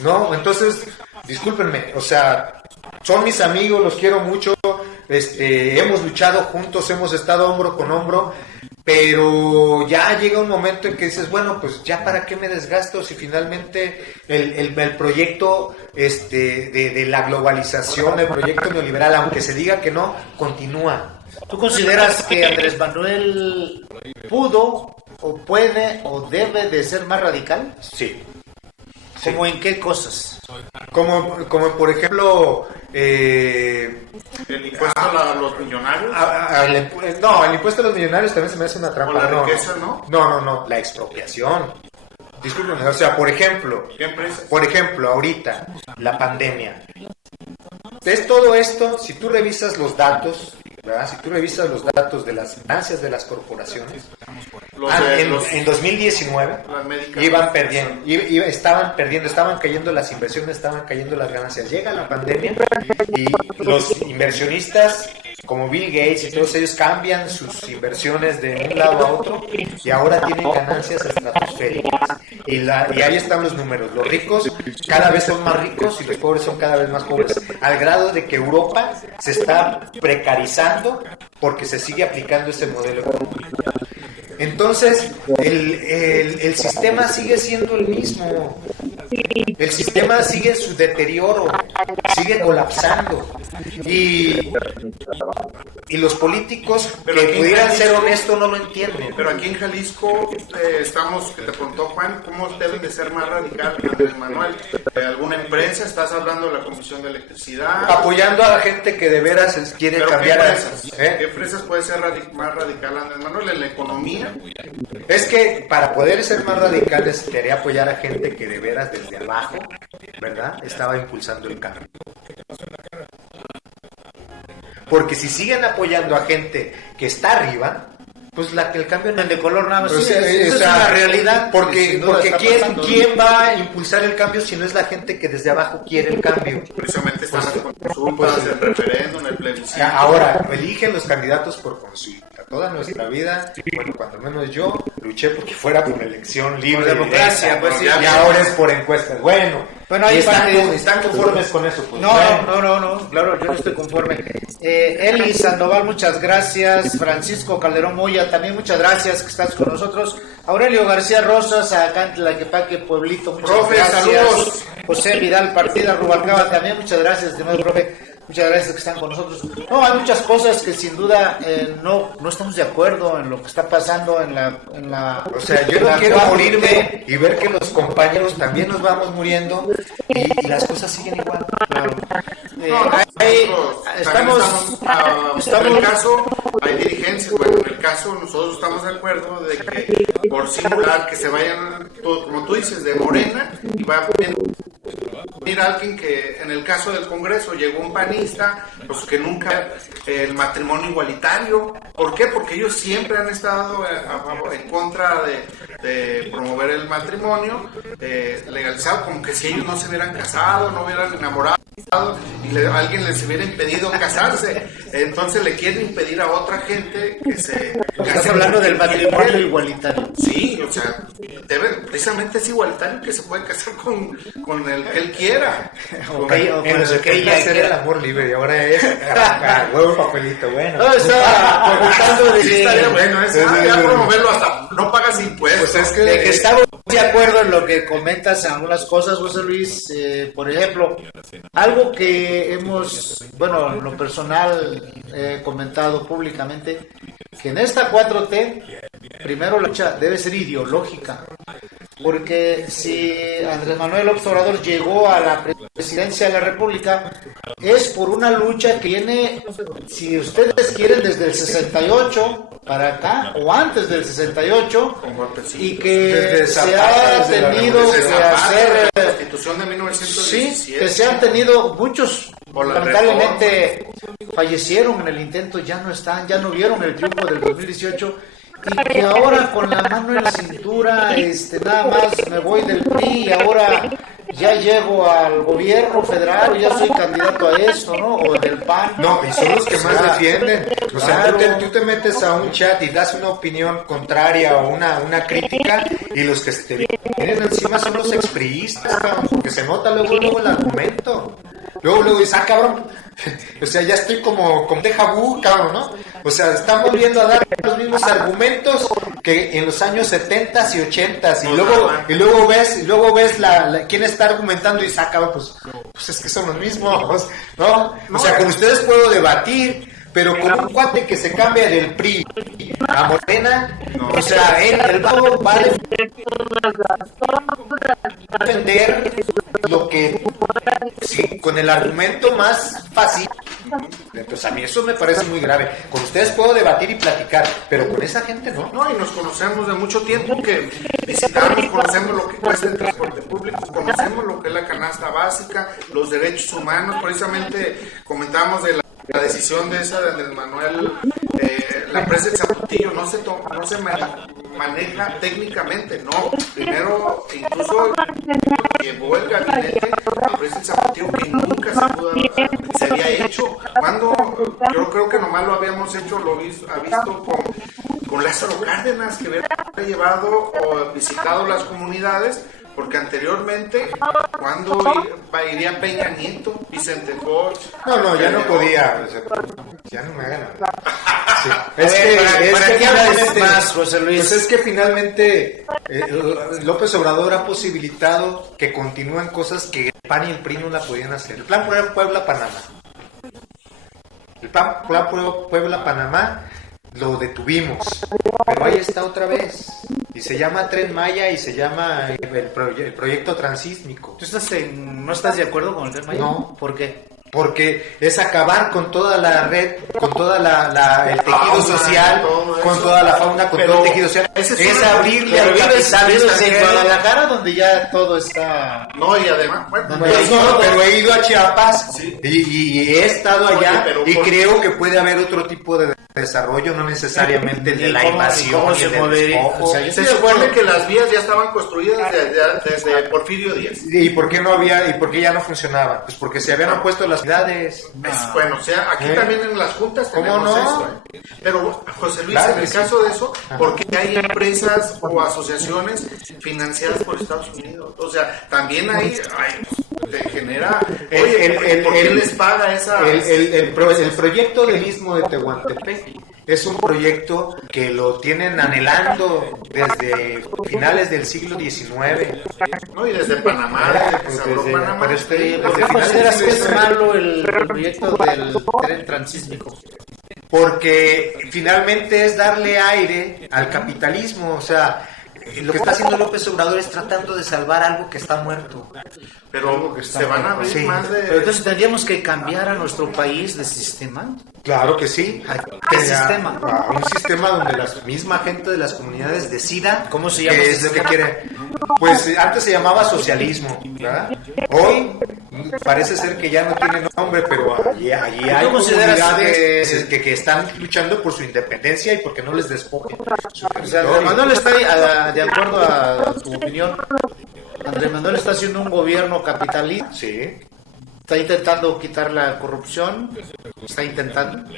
No, entonces, discúlpenme, o sea, son mis amigos, los quiero mucho, hemos luchado juntos, hemos estado hombro con hombro, pero ya llega un momento en que dices, bueno, pues ya para qué me desgasto si finalmente el proyecto de la globalización, el proyecto neoliberal, aunque se diga que no, continúa. ¿Tú consideras que Andrés Manuel pudo o puede o debe de ser más radical? Sí. ¿Cómo en qué cosas? Como por ejemplo... ¿El impuesto a los millonarios? El impuesto a los millonarios también se me hace una trampa. ¿O la riqueza, no? No, la expropiación. Discúlpenme, o sea, por ejemplo, ahorita, la pandemia. Es todo esto, si tú revisas los datos, ¿verdad? Si tú revisas los datos de las ganancias de las corporaciones, en 2019 estaban cayendo las inversiones, estaban cayendo las ganancias. Llega la pandemia y los inversionistas como Bill Gates y todos ellos cambian sus inversiones de un lado a otro y ahora tienen ganancias estratosféricas. Y ahí están los números. Los ricos cada vez son más ricos y los pobres son cada vez más pobres, al grado de que Europa se está precarizando porque se sigue aplicando ese modelo económico. Entonces, el sistema sigue siendo el mismo. El sistema sigue en su deterioro, sigue colapsando. Y los políticos Pero que aquí en pudieran Jalisco, ser honestos no lo entienden. Pero aquí en Jalisco estamos, que te preguntó Juan, ¿cómo deben de ser más radical, Andrés Manuel? ¿Alguna empresa? ¿Estás hablando de la Comisión de Electricidad? Apoyando a la gente que de veras quiere ¿Pero cambiar. qué empresas? ¿Qué empresas puede ser más radical, Andrés Manuel? ¿En la economía? Es que para poder ser más radicales quería apoyar a gente que de veras desde abajo, ¿verdad?, estaba impulsando el cambio. Porque si siguen apoyando a gente que está arriba, pues el cambio no es de color nada más. Pues Sí, es una realidad. Porque está ¿quién va a impulsar el cambio si no es la gente que desde abajo quiere el cambio? Precisamente están las consultas, el referéndum, el plebiscito. Ahora, eligen los candidatos por consulta. Toda nuestra vida, bueno, cuando menos yo, luché porque fuera por elección libre. Por democracia, directa, pues sí. y ahora es por encuestas. Bueno, Ahí ¿están conformes con eso? Pues, no, claro, yo no estoy conforme. Eli Sandoval, muchas gracias. Francisco Calderón Moya, también muchas gracias que estás con nosotros. Aurelio García Rosas, acá en Tlaquepaque, Pueblito, muchas Profe, gracias. saludos. José Vidal Partida, Rubalcaba, también muchas gracias, estimado profe. Muchas gracias que están con nosotros. No, hay muchas cosas que sin duda no estamos de acuerdo en lo que está pasando en la O sea, yo no quiero morirme y ver que los compañeros también nos vamos muriendo y las cosas siguen igual. Claro. En el caso, hay dirigencias. Bueno, en el caso, nosotros estamos de acuerdo de que por simular que se vayan, como tú dices, de Morena y va a venir alguien que, en el caso del Congreso, llegó un panista, pues que nunca el matrimonio igualitario. ¿Por qué? Porque ellos siempre han estado en contra de promover el matrimonio legalizado, como que si ellos no se hubieran casado, no hubieran enamorado y alguien les hubiera impedido casarse, entonces le quieren impedir a otra gente que se case. Estás hablando del matrimonio igualitario. Sí, o sea, precisamente es igualitario, que se puede casar con el que él quiera. En los 70 era el amor libre y ahora es huevo papelito, bueno. No, estaba preguntando de Sí, estaría bueno, ya promoverlo hasta no pagas impuestos. Pues es de que estamos de acuerdo en lo que comentas en algunas cosas, José Luis. Por ejemplo, algo que hemos, bueno, en lo personal he comentado públicamente, que en esta 4T, primero la lucha debe ser ideológica, porque si Andrés Manuel López Obrador llegó a la presidencia de la República, es por una lucha que viene, si ustedes quieren, desde el 68 para acá, o antes del 68, y que se ha tenido que hacer... La Constitución de 1917. Sí, que se han tenido muchos, Por la lamentablemente fallecieron en el intento, ya no están, ya no vieron el triunfo del 2018, y que ahora con la mano en la cintura, nada más me voy del PRI y ahora ya llego al gobierno federal, ya soy candidato a esto, ¿no? O del PAN. No, y son los que más defienden. O sea, Claro. tú te metes a un chat y das una opinión contraria o una crítica y los que se te vienen encima son los expriistas, cabrón, porque se nota luego el argumento. Luego dices, cabrón, o sea, ya estoy como déjà vu, cabrón, ¿no? O sea, están volviendo a dar los mismos argumentos que en los años 70s y 80s, y luego ves quién está argumentando y dices, cabrón, pues es que son los mismos, ¿no? O sea, con ustedes puedo debatir, pero con un cuate que se cambia del PRI a Morena, o sea, el vago va a defender lo que, sí, con el argumento más fácil. Entonces a mí eso me parece muy grave. Con ustedes puedo debatir y platicar, pero con esa gente no. No, y nos conocemos de mucho tiempo, que visitamos, conocemos lo que cuesta el transporte público, conocemos lo que es la canasta básica, los derechos humanos. Precisamente comentamos de la decisión de esa de Andrés Manuel, la presa de Zapotillo no se maneja técnicamente, no. Primero, incluso llevó el gabinete la presa de Zapotillo, que nunca se había hecho. Cuando yo creo que nomás lo habíamos hecho, ha visto con Lázaro Cárdenas, que hubiera llevado o visitado las comunidades, porque anteriormente, cuando iría Peña Nieto, Vicente Fox. No, ya no podía. O sea, ya no me hagan hablar. Sí. ¿Para qué hablas más, José Luis? Pues es que finalmente López Obrador ha posibilitado que continúen cosas que el PAN y el PRI no la podían hacer. El plan Puebla-Panamá. El plan Puebla-Panamá lo detuvimos, pero ahí está otra vez. Y se llama Tren Maya y se llama el proyecto transísmico. ¿Tú no estás de acuerdo con el Tren Maya? No. ¿Por qué? Porque es acabar con toda la red, con toda el tejido social, con toda la fauna, con todo el tejido social. Es abrirle al capital en Guadalajara, donde ya todo está... No, y además... Bueno, pero he ido a Chiapas, sí, y he estado allá. Oye, y creo que puede haber otro tipo de desarrollo, no necesariamente el de la invasión. ¿Cómo se movería? O sea, se supone que las vías ya estaban construidas desde Porfirio Díaz. ¿Y por qué no había, y por qué ya no funcionaban? Pues porque se habían opuesto las ciudades. Bueno, o sea, aquí también en las juntas tenemos no? esto. Pero, José Luis, Claro en el sí. caso de eso, porque hay empresas o asociaciones financiadas por Estados Unidos. O sea, también ahí te genera... Oye, ¿por qué les paga esa...? El proyecto del Istmo de Tehuantepec es un proyecto que lo tienen anhelando desde finales del siglo XIX. No, y desde Panamá, desde que se abrió Panamá. ¿Por qué consideras que es malo el proyecto del tren transísmico? Porque finalmente es darle aire al capitalismo, o sea, lo que está haciendo López Obrador es tratando de salvar algo que está muerto. Pero se van a abrir más de... Pero entonces tendríamos que cambiar a nuestro país de sistema. Claro que sí. ¿Qué sistema? A un sistema donde la misma gente de las comunidades decida ¿Cómo se llama qué ese es lo que sistema? quiere. Pues antes se llamaba socialismo, ¿verdad? Hoy parece ser que ya no tiene nombre, pero allí hay comunidades que están luchando por su independencia y porque no les despojen su O sea, territorio. Andrés Manuel está, de acuerdo a tu opinión, Andrés Manuel está haciendo un gobierno capitalista. Sí. Está intentando quitar la corrupción. Está intentando.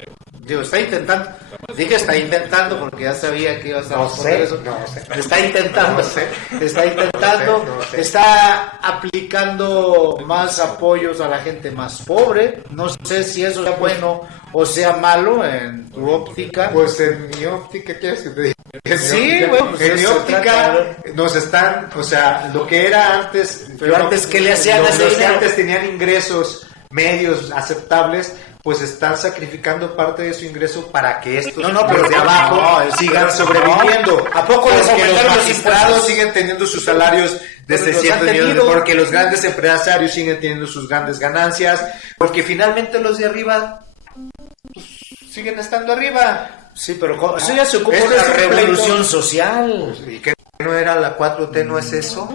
Dije está intentando porque ya sabía que ibas a responder eso. No sé. Está intentando. No sé. Está intentando. No sé. Está aplicando más apoyos a la gente más pobre. No sé si eso sea bueno o sea malo en tu óptica. Pues en mi óptica, ¿qué es que te diga? Sí, bueno, pues en mi eso óptica trata. nos están, o sea, lo que era antes, Pero antes, ¿qué le hacían a ese los que dinero? antes tenían ingresos medios aceptables, pues están sacrificando parte de su ingreso para que estos pero de abajo sigan sobreviviendo. ¿A poco les porque los aumentaron los magistrados impuestos? siguen teniendo sus salarios de Pero los 600 han millones, tenido. porque los grandes empresarios siguen teniendo sus grandes ganancias, porque finalmente los de arriba pues, siguen estando arriba. Sí, pero eso ya se ocupa Esto una es un revolución pleito. social. ¿Y qué no era la 4T? ¿No es eso?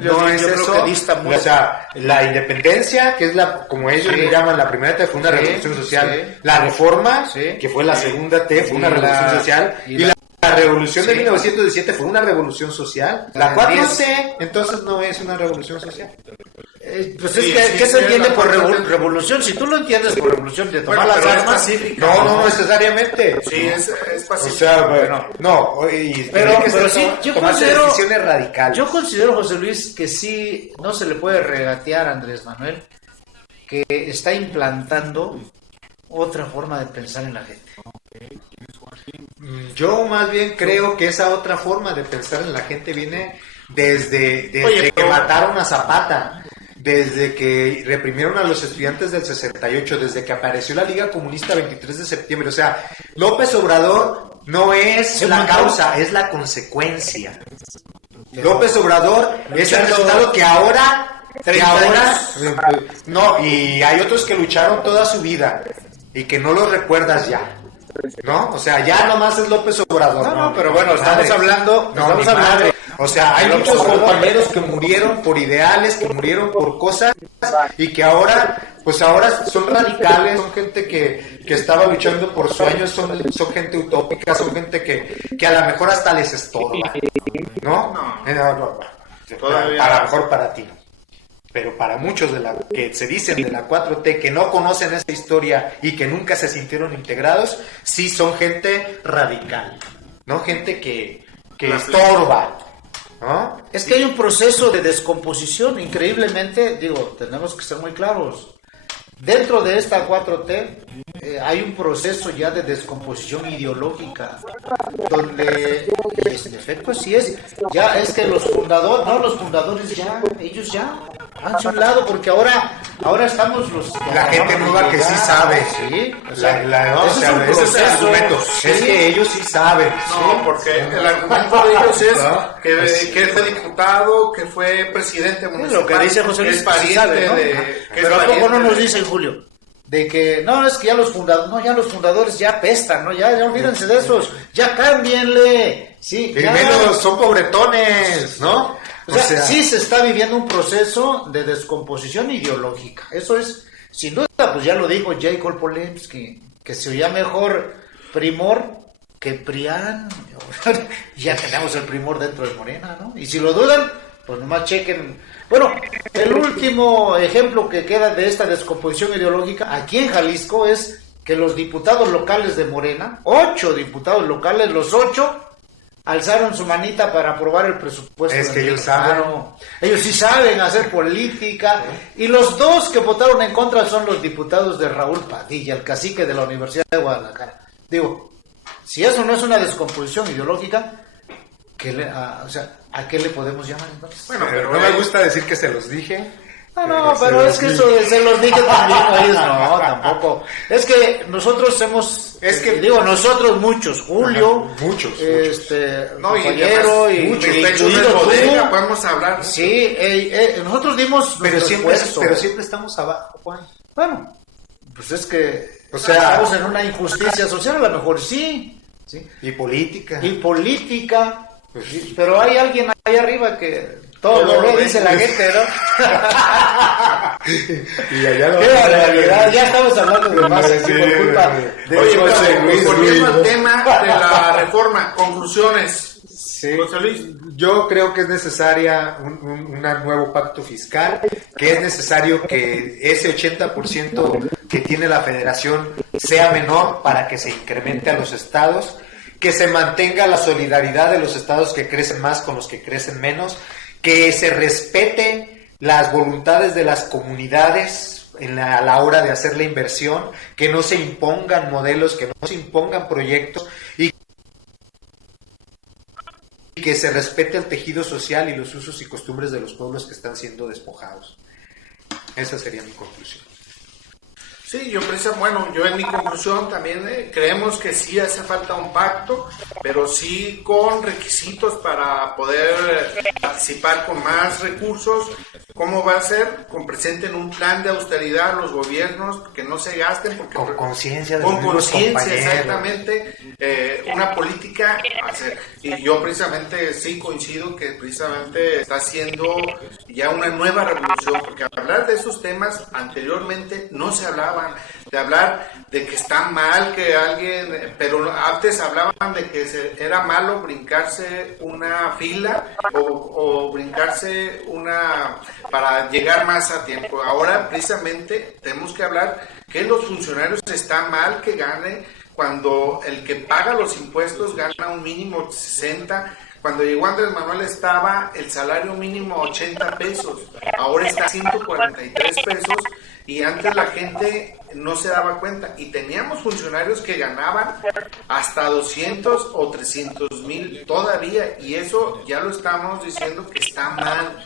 Yo No es creo eso. que dista mucho. O sea, la independencia, que es la, como ellos Sí. le llaman, la primera T fue una Sí, revolución social. sí. La reforma, Sí. que fue la segunda T, fue una Y revolución la- social. y Y la- la revolución de Sí. 1917 fue una revolución social. La La 4T, 10. entonces no es una revolución social. Pues Sí, es que, sí, ¿qué se sí, entiende la por parte- revolución? Si tú lo entiendes por revolución de tomar Bueno, las pero es armas, pacífica. No necesariamente. Sí, es O pacífico. sea, bueno, no, Pero sí, yo tomarse considero- decisiones radicales. yo considero, José Luis, que sí, no se le puede regatear a Andrés Manuel, que está implantando otra forma de pensar en la gente. Yo más bien creo que esa otra forma de pensar en la gente viene desde Oye, que pero- mataron a Zapata, desde que reprimieron a los estudiantes del 68, desde que apareció la Liga Comunista 23 de septiembre. O sea, López Obrador no es Se la mató. causa, es la consecuencia. López Obrador es el resultado que ahora... 30 no, y hay otros que lucharon toda su vida y que no los recuerdas ya. ¿No? O sea, ya nomás es López Obrador. No, pero bueno, estamos hablando... No, estamos mi madre. hablando... O sea, hay López muchos Obrador. compañeros que murieron por ideales, que murieron por cosas y que ahora, pues ahora son radicales, son gente que estaba luchando por sueños, son gente utópica, son gente que a lo mejor hasta les estorba. ¿No? No. No. Todavía. A lo mejor para ti. pero para muchos de la que se dicen de la 4T, que no conocen esa historia y que nunca se sintieron integrados, sí son gente radical, ¿no? Gente que estorba, ¿no? Es que hay un proceso de descomposición, increíblemente, digo, tenemos que ser muy claros. Dentro de esta 4T hay un proceso ya de descomposición ideológica, donde, en efecto, así es, ya es que los fundadores ya, ellos ya han a un lado, porque ahora estamos la gente nueva que sí sabe. Sí, o sea, ese es el argumento. Sí. Es que ellos sí saben. No, porque el argumento de ellos es que fue diputado, que fue presidente municipal. Lo que dice José Luis es pariente sabe, ¿no? Pero ¿a poco no nos dice Julio? De que, no, es que ya los fundadores ya apestan, ¿no? Ya olvídense de esos, ya cámbienle. Sí, y menos son pobretones, ¿no? O sea, sí se está viviendo un proceso de descomposición ideológica. Eso es, sin duda, pues ya lo dijo J. Cole Polensky, que se oía mejor Primor que Prián. Ya tenemos el Primor dentro de Morena, ¿no? Y si lo dudan, pues nomás chequen. Bueno, el último ejemplo que queda de esta descomposición ideológica aquí en Jalisco es que los diputados locales de Morena, 8 diputados locales, los 8 alzaron su manita para aprobar el presupuesto. Es que ellos saben. Ellos sí saben hacer política. Y los 2 que votaron en contra son los diputados de Raúl Padilla, el cacique de la Universidad de Guadalajara. Digo, si eso no es una descomposición ideológica, ¿a qué le podemos llamar entonces? Bueno, pero no me gusta decir que se los dije. No, pero es que eso de se los dije también a ellos, no, tampoco. Es que nosotros nosotros muchos, Julio, muchos. Compañero y bodega, podemos hablar. Sí, nosotros dimos pero siempre estamos abajo, Juan. Bueno, pues es que estamos en una injusticia social, a lo mejor sí. Y política. Pues sí, pero hay alguien ahí arriba que todo lo dice la gente, ¿no? Y allá qué barbaridad, ya estamos hablando de más por culpa de volviendo al tema de la reforma, conclusiones. Sí. José Luis, yo creo que es necesaria un nuevo pacto fiscal, que es necesario que ese 80% que tiene la federación sea menor para que se incremente a los estados, que se mantenga la solidaridad de los estados que crecen más con los que crecen menos, que se respete las voluntades de las comunidades a la hora de hacer la inversión, que no se impongan modelos, que no se impongan proyectos y que se respete el tejido social y los usos y costumbres de los pueblos que están siendo despojados. Esa sería mi conclusión. Sí, yo en mi conclusión también creemos que sí hace falta un pacto, pero sí con requisitos para poder participar con más recursos. ¿Cómo va a ser? Presenten un plan de austeridad a los gobiernos, que no se gasten. Con conciencia. Con conciencia, exactamente. Una política a hacer. Y yo precisamente sí coincido que precisamente está haciendo ya una nueva revolución, porque hablar de esos temas anteriormente no se hablaban. De hablar de que está mal que alguien, pero antes hablaban de que era malo brincarse una fila o brincarse una para llegar más a tiempo. Ahora precisamente tenemos que hablar que los funcionarios está mal que gane cuando el que paga los impuestos gana un mínimo 60. Cuando llegó Andrés Manuel estaba el salario mínimo 80 pesos, ahora está 143 pesos y antes la gente no se daba cuenta y teníamos funcionarios que ganaban hasta 200 o 300 mil todavía y eso ya lo estamos diciendo que está mal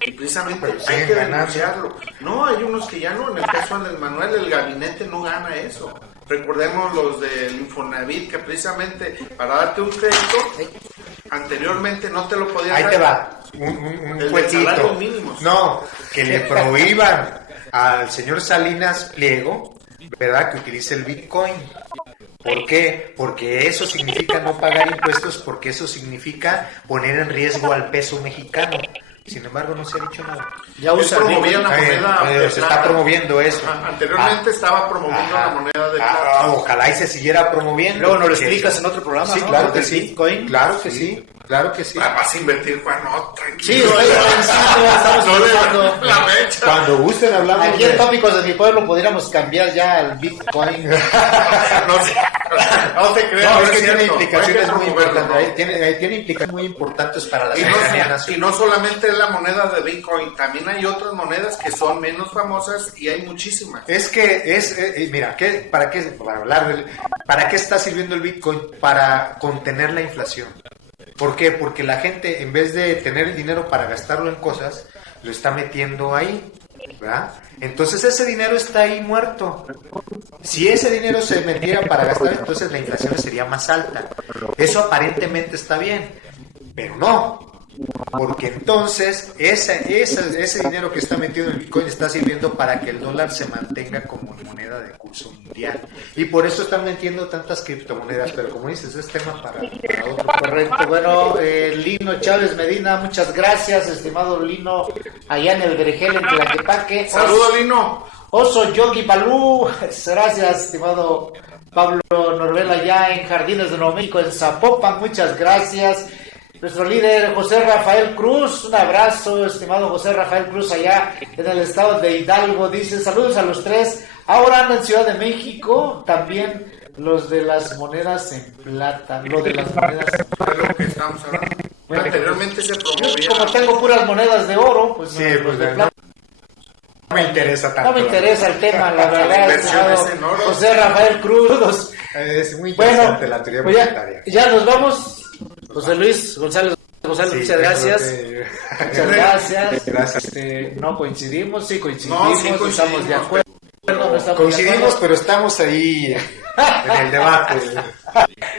y precisamente hay que denunciarlo. No, hay unos que ya no, en el caso de Andrés Manuel el gabinete no gana eso. Recordemos los del Infonavit que precisamente para darte un crédito anteriormente no te lo podían dar. Ahí te va, un cuetito. No, que le prohíban al señor Salinas Pliego, ¿verdad?, que utilice el Bitcoin. ¿Por qué? Porque eso significa no pagar impuestos, porque eso significa poner en riesgo al peso mexicano. sin embargo no se ha dicho nada. Ya Él usa promovía la moneda de se está plata. promoviendo eso. Ajá, anteriormente estaba promoviendo la moneda de plata. Ojalá y se siguiera promoviendo. Luego nos lo Que- explicas en otro programa, Sí, ¿no? claro Lo que del sí. Bitcoin. Claro que sí. Claro que sí. Vas a invertir, Juan, no, Sí, tranquilo. estoy pensando, estamos No le pensando. la mecha. Cuando gusten hablamos Aquí en Tópicos de mi Pueblo podríamos cambiar ya al Bitcoin. No te creas, No, no es que es tiene cierto. implicaciones Hay que muy promoverlo, importantes. ¿no? Tiene implicaciones muy importantes para la Y economía no, y nacional. no solamente es la moneda de Bitcoin, también hay otras monedas que son menos famosas y hay muchísimas. Es que mira, ¿para qué está sirviendo el Bitcoin? Para contener la inflación. ¿Por qué? Porque la gente, en vez de tener el dinero para gastarlo en cosas, lo está metiendo ahí, ¿verdad? Entonces ese dinero está ahí muerto. Si ese dinero se metiera para gastar, entonces la inflación sería más alta. Eso aparentemente está bien, pero no. Porque entonces ese dinero que está metido en el Bitcoin está sirviendo para que el dólar se mantenga como moneda de curso mundial. Y por eso están metiendo tantas criptomonedas. Pero como dices, es tema para otro. Correcto. Bueno, Lino Chávez Medina, muchas gracias, estimado Lino, allá en el Vergel, en Tlaquepaque. Saludos, Lino. Oso Yogi Palú, gracias, estimado Pablo Norbel, allá en Jardines de Nuevo México, en Zapopan, muchas gracias. Nuestro líder José Rafael Cruz, un abrazo, estimado José Rafael Cruz, allá en el estado de Hidalgo, dice saludos a los tres. Ahora anda en Ciudad de México, también los de las monedas en plata, lo de las monedas en plata. De lo que estamos hablando. Anteriormente se promovía. Como tengo puras monedas de oro, pues, Sí, los pues, de no, plata. no me interesa tanto. No me interesa el tema, la verdad, inversión estimado es en oro. José Rafael Cruz. Es muy Bueno, interesante la teoría pues monetaria. ya nos vamos. José Luis González, Sí, muchas gracias. Muchas gracias. Gracias. No coincidimos, sí coincidimos, No, sí coincidimos, estamos de acuerdo. No estamos de Coincidimos, acuerdo. pero estamos ahí en el debate.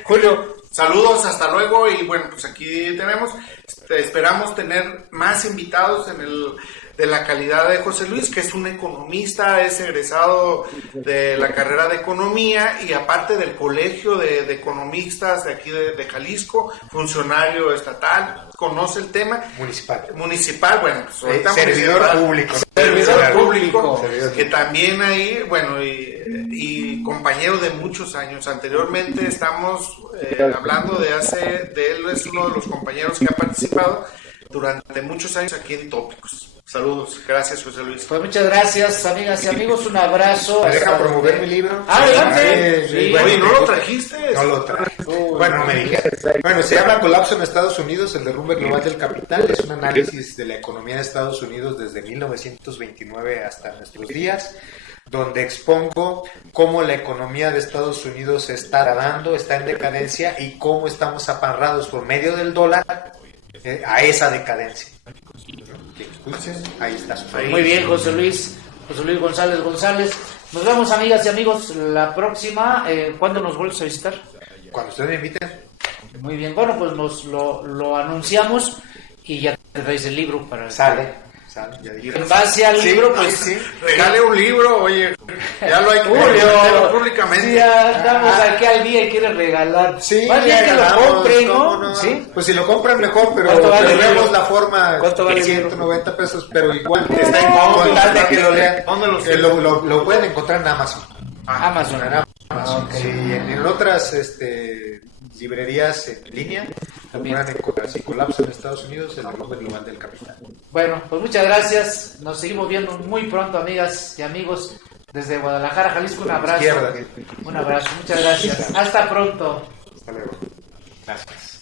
Julio, Saludos, hasta luego y bueno, pues aquí tenemos, esperamos tener más invitados de la calidad de José Luis, que es un economista, es egresado de la carrera de economía y aparte del colegio de economistas de aquí de Jalisco, funcionario estatal, conoce el tema. Municipal, bueno, pues ahorita Servidor municipal. público. Servidor público, Servidor que también ahí, bueno, y compañero de muchos años. Anteriormente estamos hablando de él es uno de los compañeros que ha participado durante muchos años aquí en Tópicos. Saludos, gracias José Luis. pues muchas gracias, amigas y amigos, un abrazo. ¿Me deja Hasta promover donde- mi libro? Adelante. Sí, Oye, ¿no lo trajiste? No lo traje. Bueno, no me digas. Bueno, se llama Colapso en Estados Unidos, el derrumbe global del capital. Es un análisis de la economía de Estados Unidos desde 1929 hasta nuestros días, donde expongo cómo la economía de Estados Unidos se está dando, está en decadencia y cómo estamos amarrados por medio del dólar a esa decadencia. Que escuchen, ahí está su Muy bien, José Luis González. Nos vemos, amigas y amigos, la próxima. ¿Cuándo nos vuelves a visitar? Cuando ustedes me inviten. Muy bien, bueno, pues nos lo anunciamos y ya te traes el libro para... Sale, ya dije. En base al Sí, libro, pues... sí. Regale un libro, oye, ya lo hay que Julio, hacerlo públicamente. sí, ya estamos aquí al día y quiere regalar. Sí, Más bien que lo regalamos, compren, ¿cómo ¿no? no? ¿Sí? Pues si lo compran mejor, pero ¿Cuánto vale el vemos libro? la forma. ¿Cuánto vale el 190 pesos, pero igual Está en con tal de que lo lean. ¿Dónde lo Que lo pueden encontrar en Amazon. Amazon. En Amazon. Ok. Sí, en otras librerías en línea También. pueden encontrar así, Colapso en Estados Unidos, el derrumbe global del capital. Bueno, pues muchas gracias. Nos seguimos viendo muy pronto, amigas y amigos. Desde Guadalajara, Jalisco, un abrazo. Izquierda. Un abrazo, muchas gracias. Hasta pronto. Hasta luego. Gracias.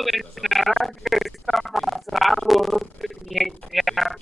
declarar que está pasando, no tenía idea.